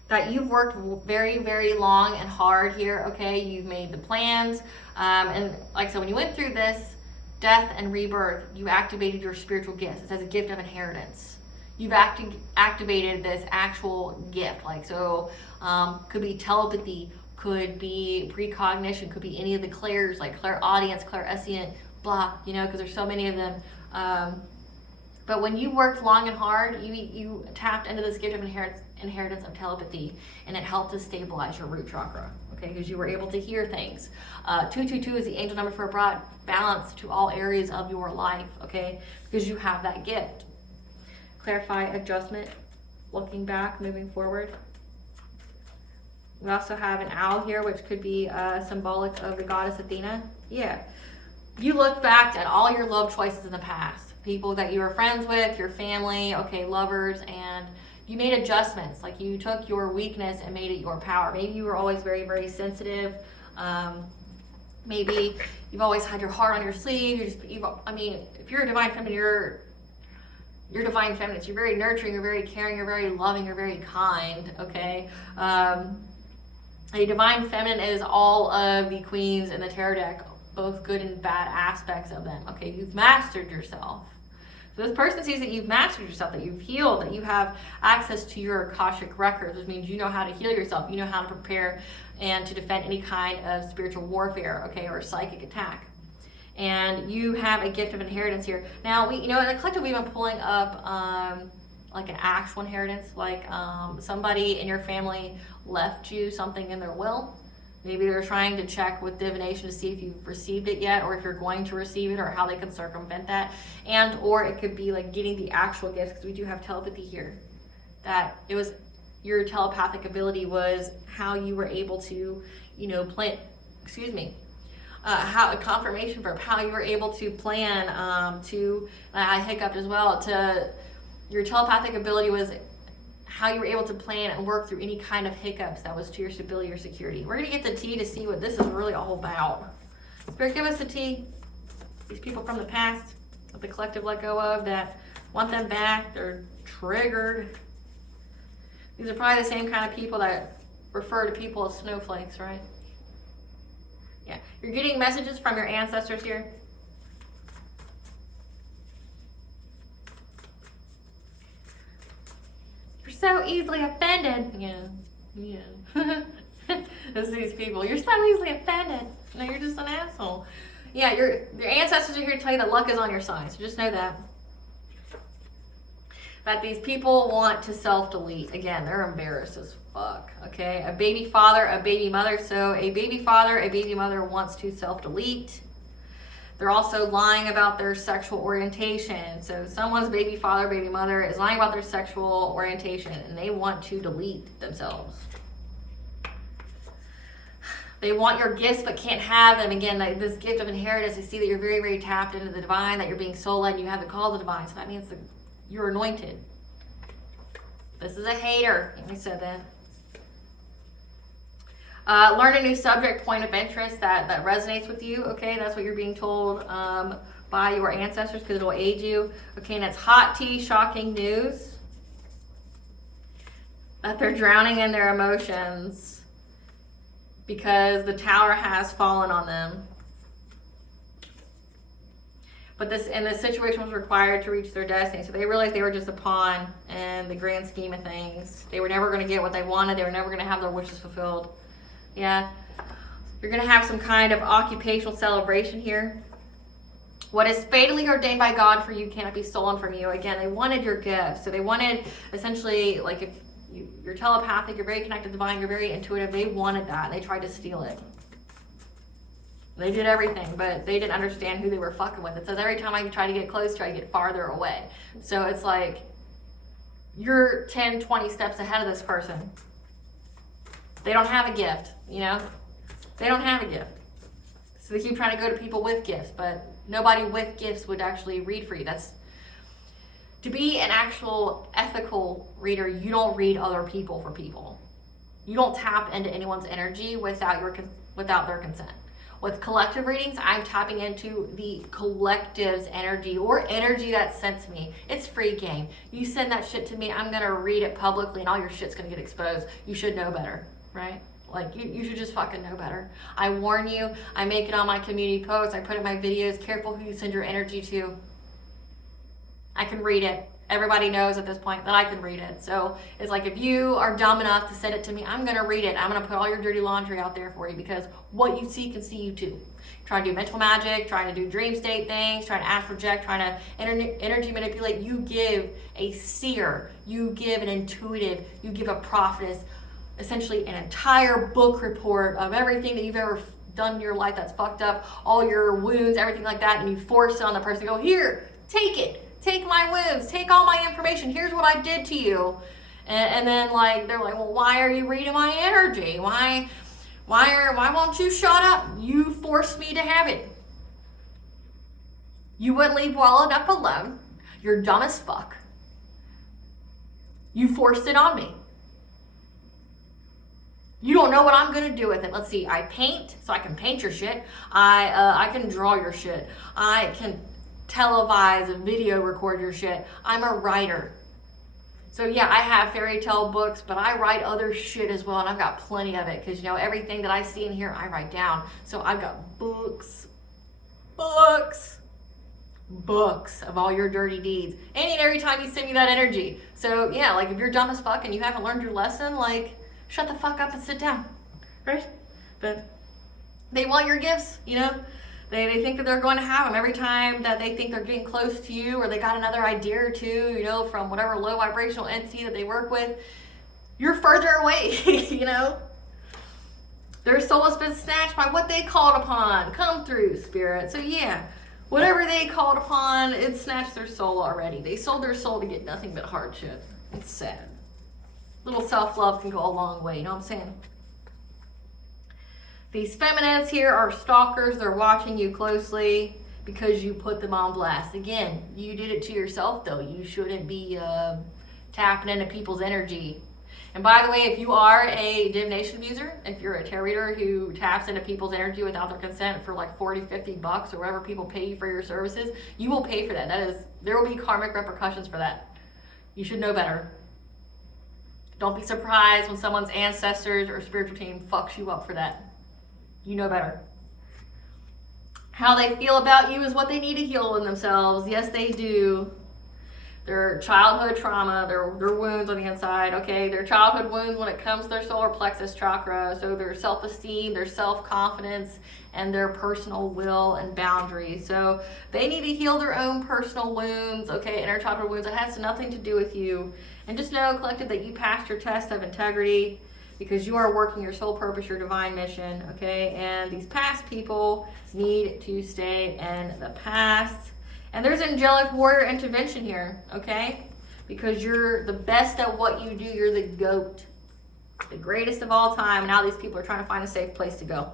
That you've worked very, very long and hard here, okay? You've made the plans. And like I said, when you went through this death and rebirth, you activated your spiritual gifts. It says a gift of inheritance. You've activated this actual gift. Like, so could be telepathy, could be precognition, could be any of the clairs, like clairaudience, clairsentient, blah, because there's so many of them. But when you worked long and hard, you tapped into this gift of inheritance of telepathy, and it helped to stabilize your root chakra, okay? Because you were able to hear things. 222 is the angel number for a broad balance to all areas of your life, okay? Because you have that gift. Clarify adjustment, looking back, moving forward. We also have an owl here, which could be symbolic of the goddess Athena. Yeah. You look back at all your love choices in the past. People that you were friends with, your family, okay, lovers, and you made adjustments. Like, you took your weakness and made it your power. Maybe you were always very, very sensitive. Maybe you've always had your heart on your sleeve. I mean, if you're a divine feminine, you're divine feminine. You're very nurturing, you're very caring, you're very loving, you're very kind, okay? A divine feminine is all of the queens in the tarot deck, both good and bad aspects of them, okay? You've mastered yourself. So this person sees that you've mastered yourself, that you've healed, that you have access to your Akashic records, which means you know how to heal yourself, you know how to prepare and to defend any kind of spiritual warfare, okay, or psychic attack. And you have a gift of inheritance here. Now, in the collective, we've been pulling up like an actual inheritance, like somebody in your family left you something in their will. Maybe they're trying to check with divination to see if you've received it yet, or if you're going to receive it, or how they can circumvent that. And or it could be like getting the actual gifts, because we do have telepathy here. That it was your telepathic ability was how you were able to, how a confirmation verb, how you were able to plan I hiccuped as well, your telepathic ability was how you were able to plan and work through any kind of hiccups that was to your stability or security. We're going to get the tea to see what this is really all about. Spirit, give us the tea. These people from the past that the collective let go of, that want them back, they're triggered. These are probably the same kind of people that refer to people as snowflakes, right? Yeah, you're getting messages from your ancestors here. You're so easily offended. Yeah. This is these people. You're so easily offended. No, you're just an asshole. Yeah, your ancestors are here to tell you that luck is on your side. So just know that. That these people want to self-delete. Again, they're embarrassed as fuck, okay? A baby father, a baby mother. So a baby father, a baby mother wants to self-delete. They're also lying about their sexual orientation. So someone's baby father, baby mother is lying about their sexual orientation, and they want to delete themselves. They want your gifts but can't have them. Again, like this gift of inheritance, they see that you're very, very tapped into the divine, that you're being soul-led, and you have the call of the divine. So that means that you're anointed. This is a hater. We said that. Learn a new subject, point of interest that resonates with you. Okay, that's what you're being told by your ancestors, because it'll aid you. Okay, and it's hot tea, shocking news. That they're drowning in their emotions because the tower has fallen on them. But this situation was required to reach their destiny. So they realized they were just a pawn in the grand scheme of things. They were never going to get what they wanted. They were never going to have their wishes fulfilled. Yeah. You're going to have some kind of occupational celebration here. What is fatally ordained by God for you cannot be stolen from you. Again, they wanted your gifts. So they wanted, essentially, like if you're telepathic, you're very connected to the divine, you're very intuitive, they wanted that. They tried to steal it. They did everything, but they didn't understand who they were fucking with. It says every time I try to get closer, I get farther away. So it's like you're 10, 20 steps ahead of this person. They don't have a gift, They don't have a gift. So they keep trying to go to people with gifts, but nobody with gifts would actually read for you. That's to be an actual ethical reader. You don't read other people for people. You don't tap into anyone's energy without their consent. With collective readings, I'm tapping into the collective's energy, or energy that's sent to me. It's free game. You send that shit to me, I'm gonna read it publicly, and all your shit's gonna get exposed. You should know better, right? Like, you should just fucking know better. I warn you, I make it on my community posts, I put it in my videos, careful who you send your energy to. I can read it. Everybody knows at this point that I can read it. So it's like, if you are dumb enough to send it to me, I'm going to read it. I'm going to put all your dirty laundry out there for you, because what you see can see you too. Trying to do mental magic, trying to do dream state things, trying to astral project, trying to energy manipulate. You give a seer, you give an intuitive, you give a prophetess, essentially an entire book report of everything that you've ever done in your life that's fucked up, all your wounds, everything like that, and you force it on the person to go, here, take it. Take my wounds, take all my information, here's what I did to you. And then like they're like, well, why are you reading my energy? Why won't you shut up? You forced me to have it. You wouldn't leave well enough alone. You're dumb as fuck. You forced it on me. You don't know what I'm gonna do with it. Let's see, I paint, so I can paint your shit. I can draw your shit. I can televise and video record your shit. I'm a writer. So yeah, I have fairy tale books, but I write other shit as well, and I've got plenty of it, because you know, everything that I see in here, I write down. So I've got books of all your dirty deeds. Any and every time you send me that energy. So yeah, like if you're dumb as fuck and you haven't learned your lesson, like shut the fuck up and sit down, right? But they want your gifts, you know? They think that they're going to have them every time that they think they're getting close to you, or they got another idea or two, you know, from whatever low vibrational entity that they work with. You're further away, you know? Their soul has been snatched by what they called upon. Come through, Spirit. So yeah, whatever they called upon, it snatched their soul already. They sold their soul to get nothing but hardship. It's sad. Little self-love can go a long way, you know what I'm saying? These feminists here are stalkers. They're watching you closely because you put them on blast. Again, you did it to yourself, though. You shouldn't be tapping into people's energy. And by the way, if you are a divination user, if you're a tarot reader who taps into people's energy without their consent for like 40, 50 bucks or whatever people pay you for your services, you will pay for that. There will be karmic repercussions for that. You should know better. Don't be surprised when someone's ancestors or spiritual team fucks you up for that. You know better. How they feel about you is what they need to heal in themselves. Yes, they do. Their childhood trauma, their wounds on the inside, okay? Their childhood wounds when it comes to their solar plexus chakra. So their self-esteem, their self-confidence, and their personal will and boundaries. So they need to heal their own personal wounds, okay? Inner childhood wounds. It has nothing to do with you. And just know, collective, that you passed your test of integrity, because you are working your soul purpose, your divine mission, okay? And these past people need to stay in the past. And there's angelic warrior intervention here, okay? Because you're the best at what you do. You're the GOAT, the greatest of all time. And now these people are trying to find a safe place to go.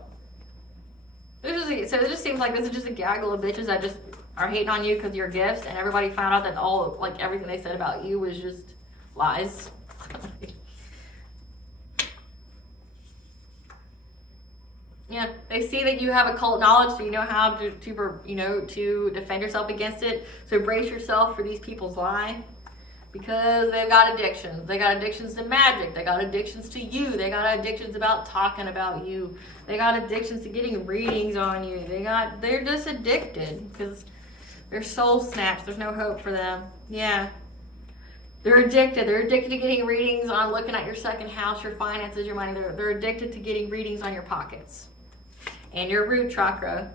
So it just seems like this is just a gaggle of bitches that just are hating on you because of your gifts, and everybody found out that everything they said about you was just lies. Yeah, they see that you have occult knowledge, so you know how to defend yourself against it. So brace yourself for these people's lie, because they've got addictions. They got addictions to magic. They got addictions to you. They got addictions about talking about you. They got addictions to getting readings on you. They're just addicted because their soul snatched. There's no hope for them. Yeah. They're addicted. They're addicted to getting readings on looking at your second house, your finances, your money. They're addicted to getting readings on your pockets and your root chakra,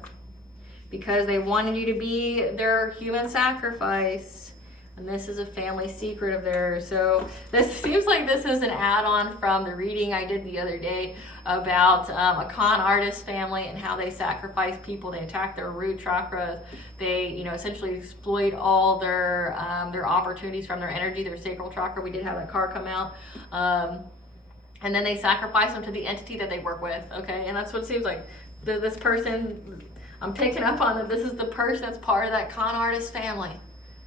because they wanted you to be their human sacrifice. And this is a family secret of theirs. So this seems like this is an add-on from the reading I did the other day about a con artist family and how they sacrifice people. They attack their root chakra. They, essentially exploit all their opportunities from their energy, their sacral chakra. We did have that card come out. And then they sacrifice them to the entity that they work with. Okay, and that's what it seems like. This person, I'm picking up on that. This is the person that's part of that con artist family.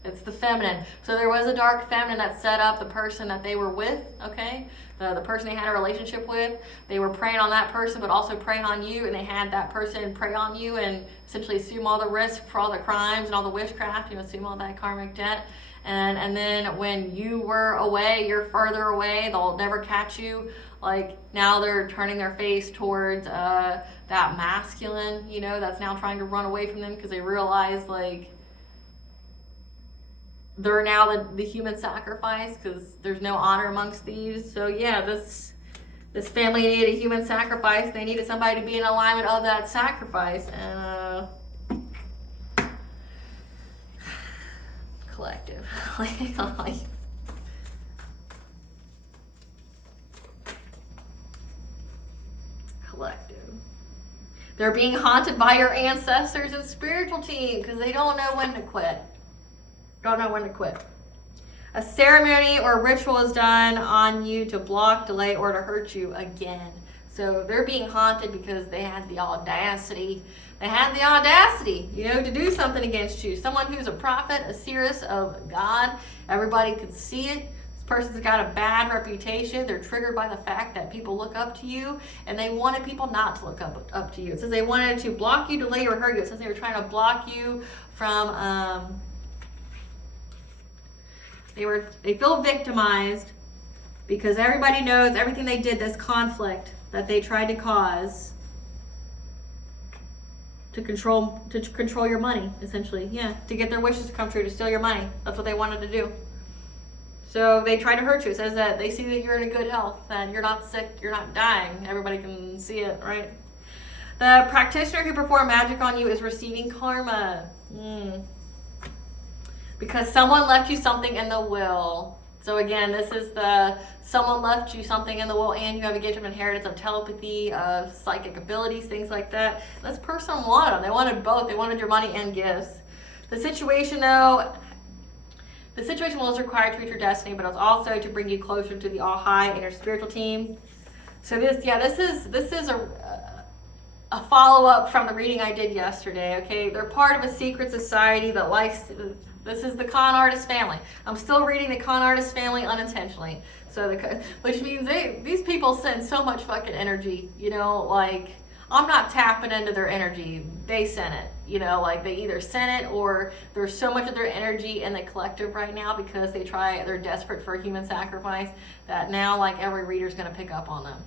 It's the feminine. So there was a dark feminine that set up the person that they were with, okay? The person they had a relationship with. They were preying on that person, but also preying on you, and they had that person prey on you and essentially assume all the risk for all the crimes and all the witchcraft, assume all that karmic debt. And then when you were away, you're further away, they'll never catch you. Like, now they're turning their face towards that masculine, that's now trying to run away from them because they realize, like, they're now the human sacrifice because there's no honor amongst thieves. So yeah, this family needed a human sacrifice. They needed somebody to be in alignment of that sacrifice. And collective. Collective. They're being haunted by your ancestors and spiritual team because they don't know when to quit. Don't know when to quit. A ceremony or ritual is done on you to block, delay, or to hurt you again. So they're being haunted because they had the audacity. They had the audacity, to do something against you. Someone who's a prophet, a seeress of God. Everybody could see it. This person's got a bad reputation. They're triggered by the fact that people look up to you, and they wanted people not to look up to you. It says they wanted to block you, delay, or hurt you. It says they were trying to block you from, they feel victimized because everybody knows everything they did, this conflict that they tried to cause to control your money, essentially. Yeah, to get their wishes to come true, to steal your money. That's what they wanted to do. So they try to hurt you. It says that they see that you're in a good health, that you're not sick, you're not dying. Everybody can see it, right? The practitioner who performed magic on you is receiving karma. Because someone left you something in the will. So again, this is someone left you something in the will, and you have a gift of inheritance of telepathy, of psychic abilities, things like that. This person wanted them. They wanted both. They wanted your money and gifts. The situation, though, was required to reach your destiny, but it was also to bring you closer to the All High and your spiritual team. So this is a follow-up from the reading I did yesterday. Okay, they're part of a secret society that likes. This is the con artist family. I'm still reading the con artist family unintentionally. So which means these people send so much fucking energy, you know, like I'm not tapping into their energy. They send it, you know, like they either send it or there's so much of their energy in the collective right now because they're desperate for human sacrifice that now like every reader's going to pick up on them.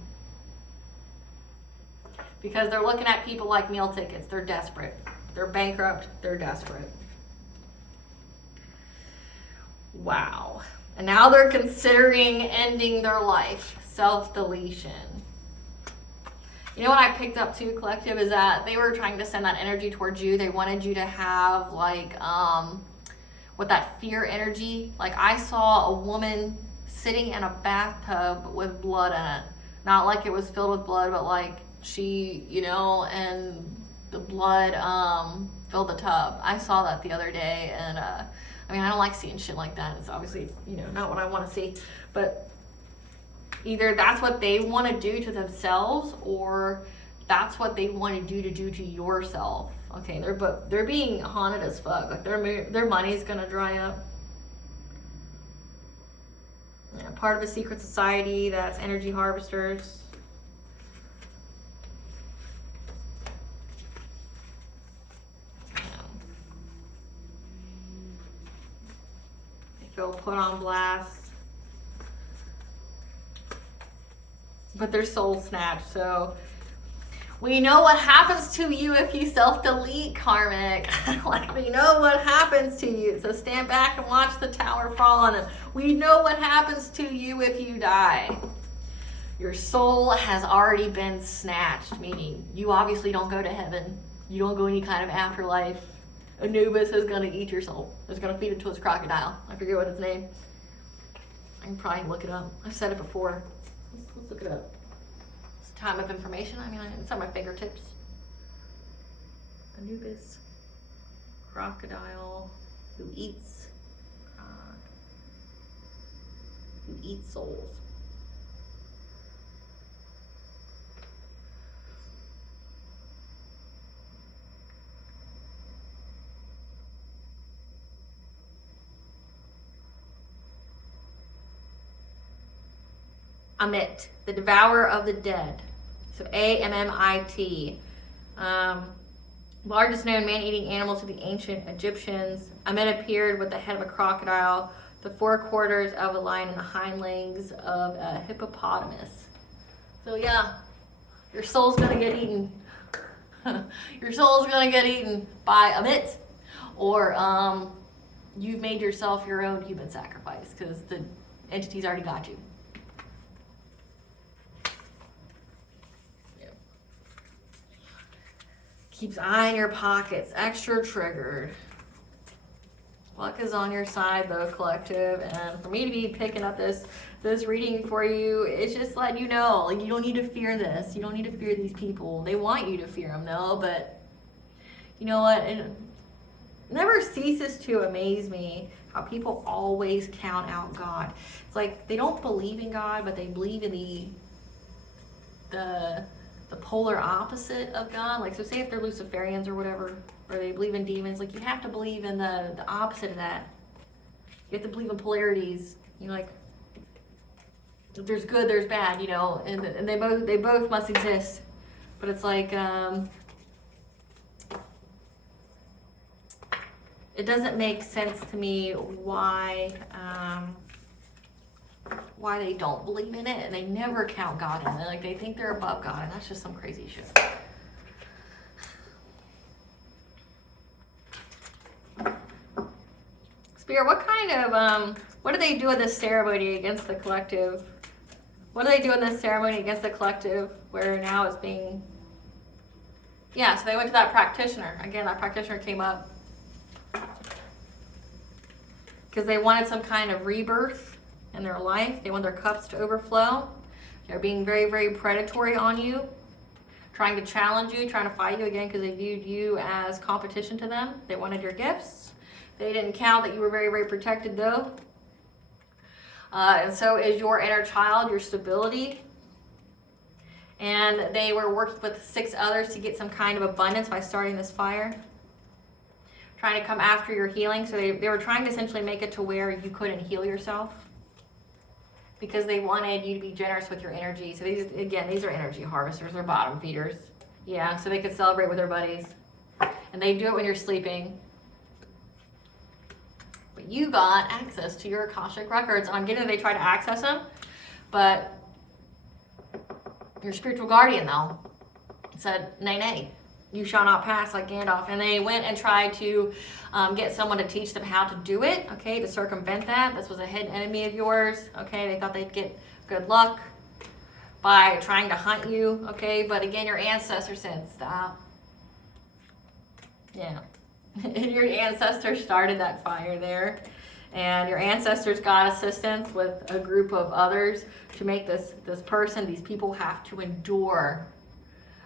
Because they're looking at people like meal tickets. They're desperate. They're bankrupt. They're desperate. Wow. And now they're considering ending their life. Self-deletion. You know what I picked up too, collective, is that they were trying to send that energy towards you. They wanted you to have like, with that fear energy. Like I saw a woman sitting in a bathtub with blood in it. Not like it was filled with blood, but like she, you know, and the blood filled the tub. I saw that the other day, and I mean, I don't like seeing shit like that. It's obviously, you know, not what I want to see. But either that's what they want to do to themselves, or that's what they want to do to yourself. Okay, they're being haunted as fuck. Like their money's gonna dry up. Yeah, part of a secret society that's energy harvesters. Feel put on blast. But their soul snatched. So we know what happens to you if you self-delete, Karmic. Like we know what happens to you. So stand back and watch the tower fall on them. We know what happens to you if you die. Your soul has already been snatched, meaning you obviously don't go to heaven. You don't go any kind of afterlife. Anubis is going to eat your soul. It's going to feed it to its crocodile. I forget what its name. I can probably look it up. I've said it before. Let's look it up. It's time of information. I mean, it's on my fingertips. Anubis, crocodile, who eats souls. Amit, the devourer of the dead. So Ammit. Largest known man-eating animal to the ancient Egyptians. Amit appeared with the head of a crocodile, the forequarters of a lion, and the hind legs of a hippopotamus. So yeah, your soul's gonna get eaten. Your soul's gonna get eaten by Amit, or you've made yourself your own human sacrifice because the entity's already got you. Keeps eye in your pockets, extra triggered. Luck is on your side though, collective, and for me to be picking up this reading for you, it's just letting you know, like you don't need to fear this. You don't need to fear these people. They want you to fear them though, but you know what? It never ceases to amaze me how people always count out God. It's like they don't believe in God, but they believe in the polar opposite of God. Like, so say if they're Luciferians or whatever, or they believe in demons, like you have to believe in the opposite of that. You have to believe in polarities. You're like, if there's good, there's bad, you know, and they both must exist. But it's like, it doesn't make sense to me why they don't believe in it, and they never count God in it. Like, they think they're above God, and that's just some crazy shit. Spirit, what kind of, what do they do in this ceremony against the collective? What do they do in this ceremony against the collective where now it's being... Yeah, so they went to that practitioner. Again, that practitioner came up because they wanted some kind of rebirth in their life. They want their cups to overflow. They're being very, very predatory on you, trying to challenge you, trying to fight you again because they viewed you as competition to them. They wanted your gifts. They didn't count that you were very, very protected though. And so is your inner child, your stability. And they were working with 6 others to get some kind of abundance by starting this fire. Trying to come after your healing. So they were trying to essentially make it to where you couldn't heal yourself. Because they wanted you to be generous with your energy. So these are energy harvesters. They're bottom feeders. Yeah, so they could celebrate with their buddies. And they do it when you're sleeping. But you got access to your Akashic records. And I'm getting that they try to access them. But your spiritual guardian, though, said, nay, nay, you shall not pass like Gandalf. And they went and tried to get someone to teach them how to do it, okay, to circumvent that. This was a hidden enemy of yours, okay? They thought they'd get good luck by trying to hunt you, okay? But again, your ancestors said, stop. Yeah. Your ancestors started that fire there. And your ancestors got assistance with a group of others to make this person, these people have to endure.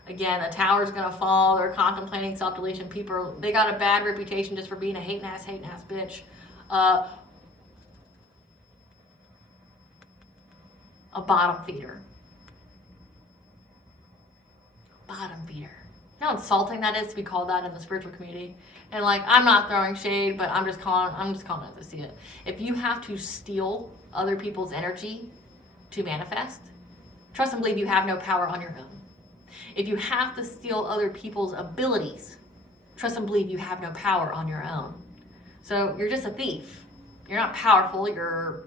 Again, the tower's going to fall. They're contemplating self-deletion. People, they got a bad reputation just for being a hating ass bitch. A bottom feeder. Bottom feeder. You know how insulting that is to be called that in the spiritual community? And like, I'm not throwing shade, but I'm just calling it to see it. If you have to steal other people's energy to manifest, trust and believe you have no power on your own. If you have to steal other people's abilities, trust and believe you have no power on your own. So you're just a thief. You're not powerful. You're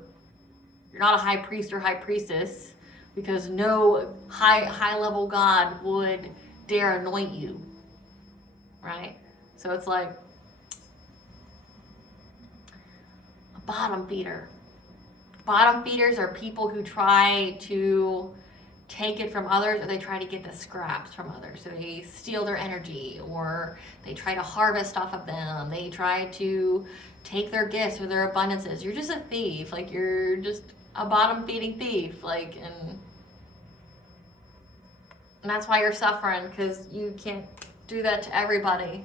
not a high priest or high priestess, because no high level God would dare anoint you, right? So it's like a bottom feeder. Bottom feeders are people who try to take it from others, or they try to get the scraps from others. So they steal their energy, or they try to harvest off of them. They try to take their gifts or their abundances. You're just a thief. Like, you're just a bottom feeding thief. Like, and that's why you're suffering, because you can't do that to everybody.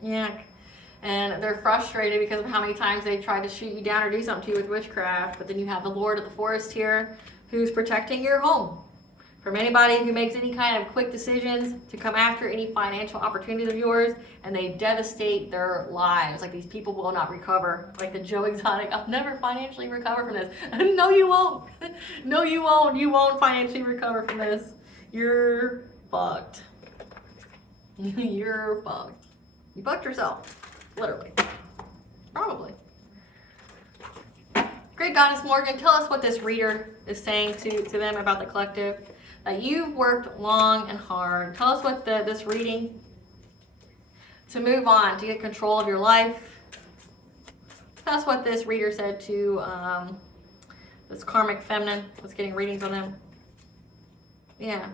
Yeah. And they're frustrated because of how many times they tried to shoot you down or do something to you with witchcraft. But then you have the Lord of the Forest here, who's protecting your home from anybody who makes any kind of quick decisions to come after any financial opportunities of yours, and they devastate their lives. Like, these people will not recover. Like the Joe Exotic, I'll never financially recover from this. No, you won't. No, you won't. You won't financially recover from this. You're fucked. You're fucked. You fucked yourself. Literally. Probably. Great Goddess Morgan, tell us what this reader is saying to them about the collective. That you've worked long and hard. Tell us what this reading, to move on, to get control of your life. Tell us what this reader said to this karmic feminine that's getting readings on them. Yeah.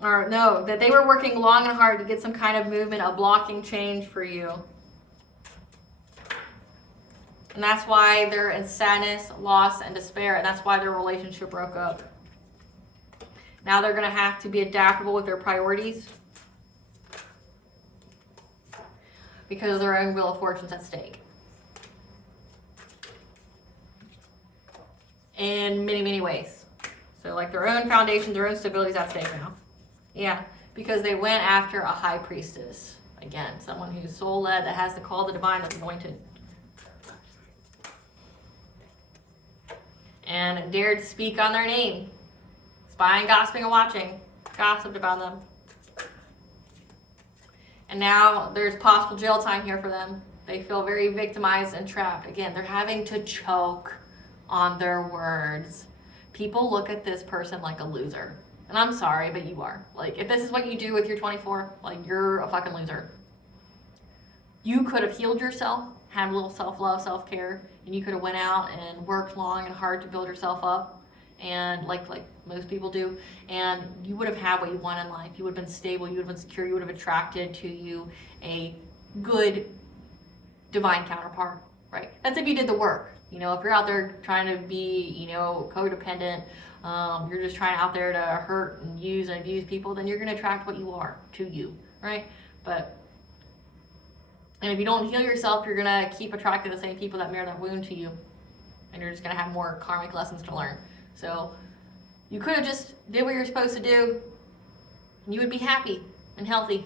Or no, that they were working long and hard to get some kind of movement, a blocking change for you. And that's why they're in sadness, loss, and despair. And that's why their relationship broke up. Now they're going to have to be adaptable with their priorities, because their own wheel of fortune's at stake. In many, many ways. So like their own foundations, their own stability's at stake now. Yeah, because they went after a high priestess. Again, someone who's soul-led, that has the call of the divine, that's anointed. and dared speak on their name, spying, gossiping, and watching, gossiped about them. And now there's possible jail time here for them. They feel very victimized and trapped. Again, they're having to choke on their words. People look at this person like a loser. And I'm sorry, but you are. Like, if this is what you do with your 24, like, you're a fucking loser. You could have healed yourself, had a little self-love, self-care, and you could have went out and worked long and hard to build yourself up, and like most people do, and you would have had what you want in life. You would have been stable, you would have been secure, you would have attracted to you a good divine counterpart, right? That's if you did the work. You know, if you're out there trying to be, you know, codependent, you're just trying out there to hurt and use and abuse people, then you're going to attract what you are to you, right? And if you don't heal yourself, you're going to keep attracting the same people that mirror that wound to you. And you're just going to have more karmic lessons to learn. So you could have just did what you're supposed to do, and you would be happy and healthy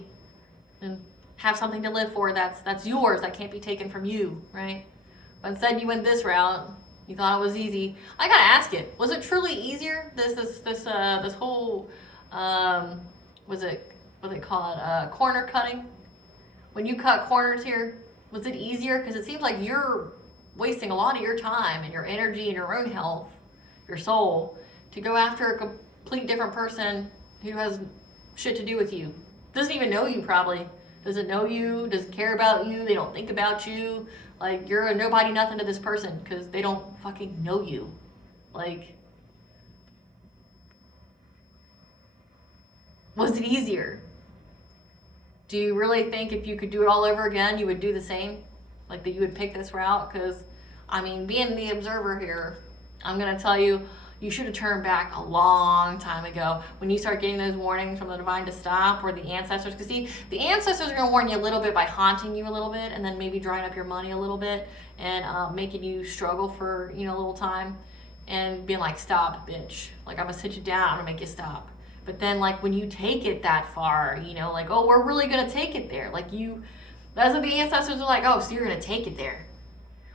and have something to live for that's yours, that can't be taken from you, right? But instead you went this route. You thought it was easy. I gotta ask you, was it truly easier? This whole was it, what do they call it? Corner cutting. When you cut corners here, was it easier? Because it seems like you're wasting a lot of your time and your energy and your own health, your soul, to go after a complete different person who has shit to do with you. Doesn't even know you, probably. Doesn't know you, doesn't care about you, they don't think about you. Like, you're a nobody nothing to this person because they don't fucking know you. Like, was it easier? Do you really think if you could do it all over again, you would do the same? Like, that you would pick this route? Because, I mean, being the observer here, I'm going to tell you, you should have turned back a long time ago when you start getting those warnings from the divine to stop, or the ancestors. Because see, the ancestors are going to warn you a little bit by haunting you a little bit, and then maybe drying up your money a little bit, and making you struggle for, you know, a little time, and being like, stop, bitch. Like, I'm going to sit you down, I'm going to make you stop. But then, like, when you take it that far, you know, like, oh, we're really going to take it there. Like, that's what the ancestors are like, oh, so you're going to take it there.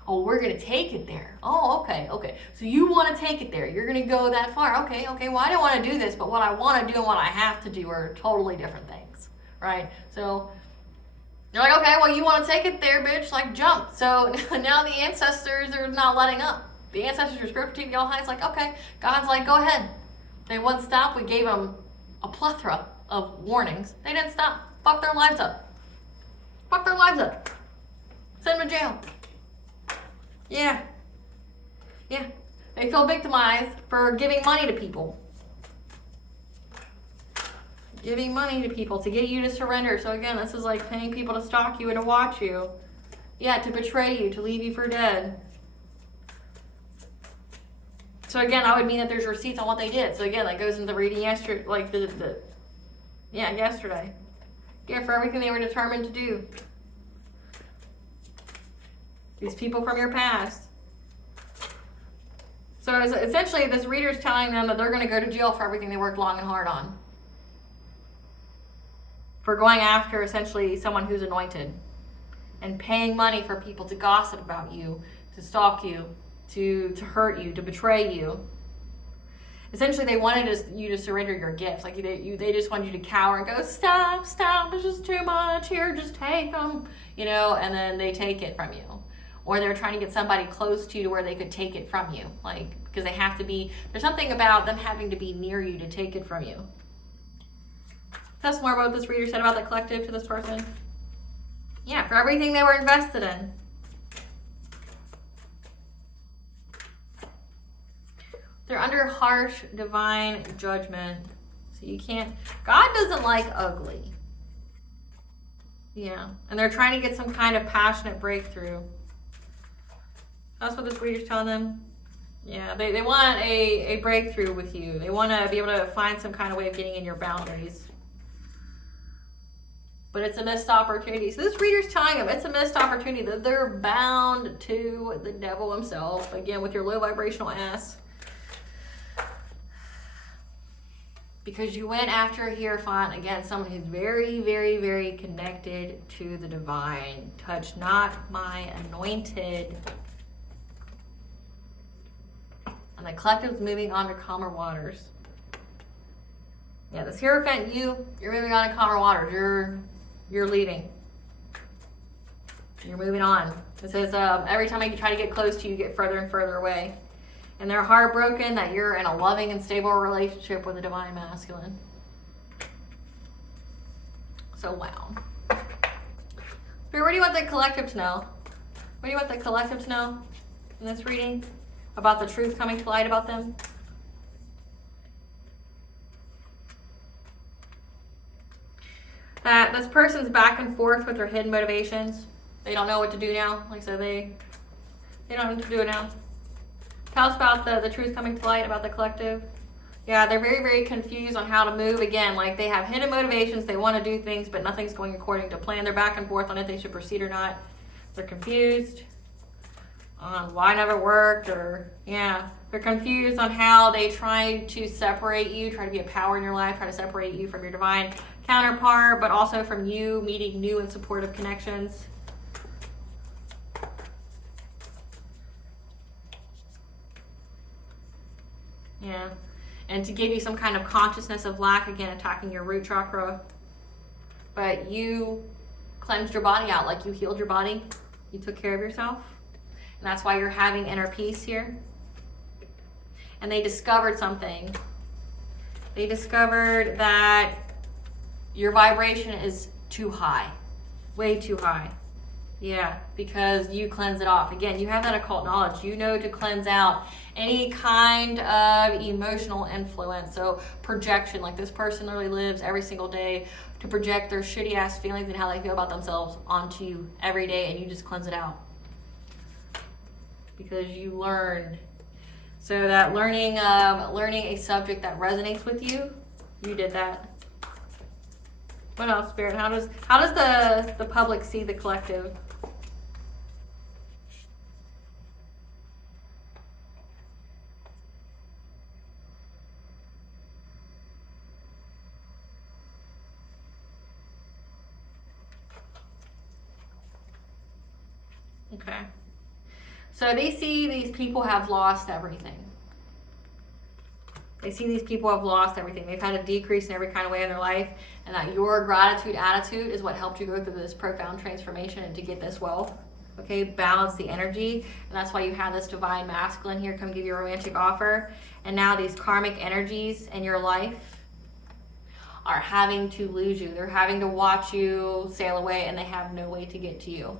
Oh, we're going to take it there. Oh, okay. So you want to take it there. You're going to go that far. Okay. Well, I don't want to do this, but what I want to do and what I have to do are totally different things, right? So you're like, okay, well, you want to take it there, bitch, like, jump. So now the ancestors are not letting up. The ancestors are spiritual TV all high. It's like, okay, God's like, go ahead. They wouldn't stop. We gave them a plethora of warnings. They didn't stop. Fuck their lives up. Send them to jail. Yeah. They feel victimized for giving money to people. Giving money to people to get you to surrender. So again, this is like paying people to stalk you and to watch you. Yeah, to betray you, to leave you for dead. So again, that would mean that there's receipts on what they did. So again, that goes into the reading yesterday, like yesterday. Yeah, for everything they were determined to do. These people from your past. So essentially, this reader's telling them that they're going to go to jail for everything they worked long and hard on. For going after, essentially, someone who's anointed. And paying money for people to gossip about you, to stalk you, to hurt you, to betray you. Essentially, they wanted you to surrender your gifts. Like, they just wanted you to cower and go, stop, it's just too much. Here, just take them. You know, and then they take it from you. Or they're trying to get somebody close to you to where they could take it from you. Like, because they have to be, there's something about them having to be near you to take it from you. That's more about what this reader said about the collective to this person. Yeah, for everything they were invested in. They're under harsh divine judgment. So you can't, God doesn't like ugly. Yeah, and they're trying to get some kind of passionate breakthrough. That's what this reader's telling them. Yeah, they want a breakthrough with you. They want to be able to find some kind of way of getting in your boundaries. But it's a missed opportunity. So this reader's telling them it's a missed opportunity, that they're bound to the devil himself. Again, with your low vibrational ass. Because you went after a Hierophant, again, someone who's very, very, very connected to the divine. Touch not my anointed. And the collective's moving on to calmer waters. Yeah, this Hierophant, you're moving on to calmer waters. You're leaving. You're moving on. It says every time I try to get close to you, you get further and further away. And they're heartbroken that you're in a loving and stable relationship with a divine masculine. So, wow. Spirit, what do you want the collective to know? What do you want the collective to know in this reading? About the truth coming to light about them? That this person's back and forth with their hidden motivations. They don't know what to do now. Like I said, they don't know what to do now. Tell us about the truth coming to light about the collective. Yeah, they're very, very confused on how to move. Again, like they have hidden motivations. They want to do things, but nothing's going according to plan. They're back and forth on if they should proceed or not. They're confused on why it never worked, or yeah, they're confused on how they try to separate you, try to be a power in your life, try to separate you from your divine counterpart, but also from you meeting new and supportive connections. Yeah, and to give you some kind of consciousness of lack, again, attacking your root chakra. But you cleansed your body out, like you healed your body. You took care of yourself. And that's why you're having inner peace here. And they discovered something. They discovered that your vibration is too high. Way too high. Yeah, because you cleanse it off. Again, you have that occult knowledge. You know to cleanse out any kind of emotional influence. So projection, like this person literally lives every single day to project their shitty ass feelings and how they feel about themselves onto you every day, and you just cleanse it out. Because you learned. So that learning a subject that resonates with you, you did that. What else, Spirit? How does the public see the collective? Okay. So they see these people have lost everything. They see these people have lost everything. They've had a decrease in every kind of way in their life, and that your gratitude attitude is what helped you go through this profound transformation and to get this wealth. Okay, balance the energy, and that's why you have this divine masculine here come give you a romantic offer. And now these karmic energies in your life are having to lose you. They're having to watch you sail away, and they have no way to get to you.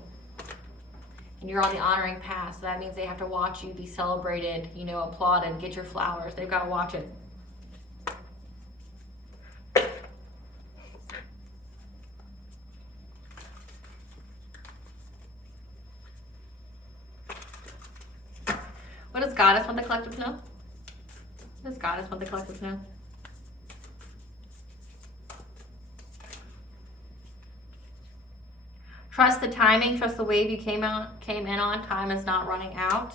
And you're on the honoring path, so that means they have to watch you be celebrated, you know, applauded, get your flowers. They've got to watch it. What does Goddess want the collective to know? What does Goddess want the collective to know? Trust the timing, trust the wave you came in on. Time is not running out.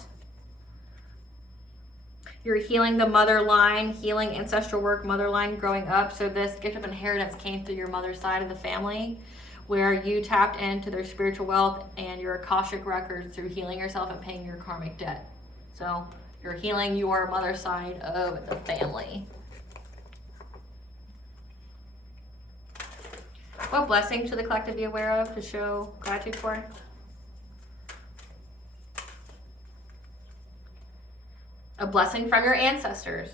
You're healing the mother line, healing ancestral work, mother line growing up. So this gift of inheritance came through your mother's side of the family, where you tapped into their spiritual wealth and your Akashic records through healing yourself and paying your karmic debt. So you're healing your mother's side of the family. What blessing should the collective be aware of to show gratitude for? A blessing from your ancestors.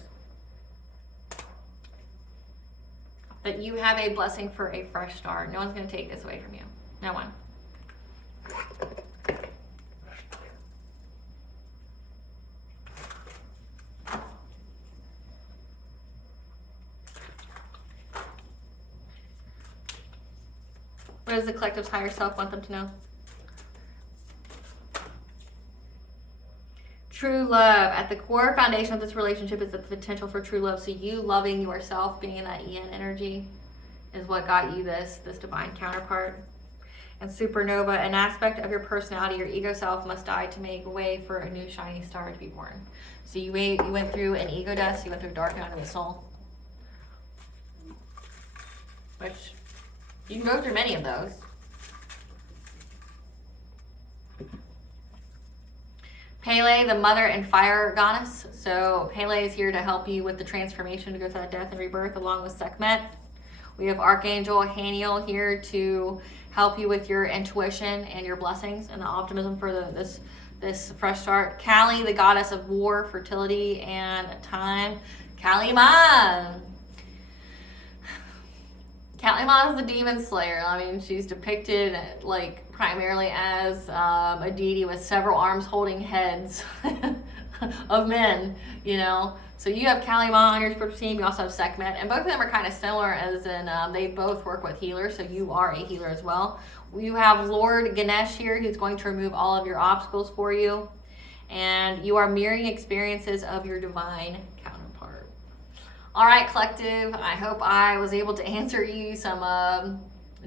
That you have a blessing for a fresh start. No one's going to take this away from you. No one. What does the collective's higher self want them to know? True love. At the core foundation of this relationship is the potential for true love. So you loving yourself, being in that EN energy, is what got you this divine counterpart. And supernova, an aspect of your personality, your ego self must die to make way for a new shining star to be born. So you went through an ego death, you went through a dark night of the soul. Which, you can go through many of those. Pele, the mother and fire goddess. So Pele is here to help you with the transformation to go through that death and rebirth, along with Sekhmet. We have Archangel Haniel here to help you with your intuition and your blessings and the optimism for this fresh start. Kali, the goddess of war, fertility, and time. Kali-Ma. Kali-Ma is the demon slayer. I mean, she's depicted like primarily as a deity with several arms holding heads of men, you know. So you have Kali-Ma on your spiritual team. You also have Sekhmet, and both of them are kind of similar, as in they both work with healers. So you are a healer as well. You have Lord Ganesh here, who's going to remove all of your obstacles for you, and you are mirroring experiences of your divine counterpart. All right, collective. I hope I was able to answer you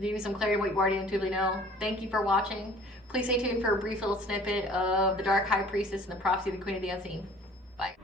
give you some clarity on what you already intuitively know. Thank you for watching. Please stay tuned for a brief little snippet of the Dark High Priestess and the Prophecy of the Queen of the Unseen. Bye.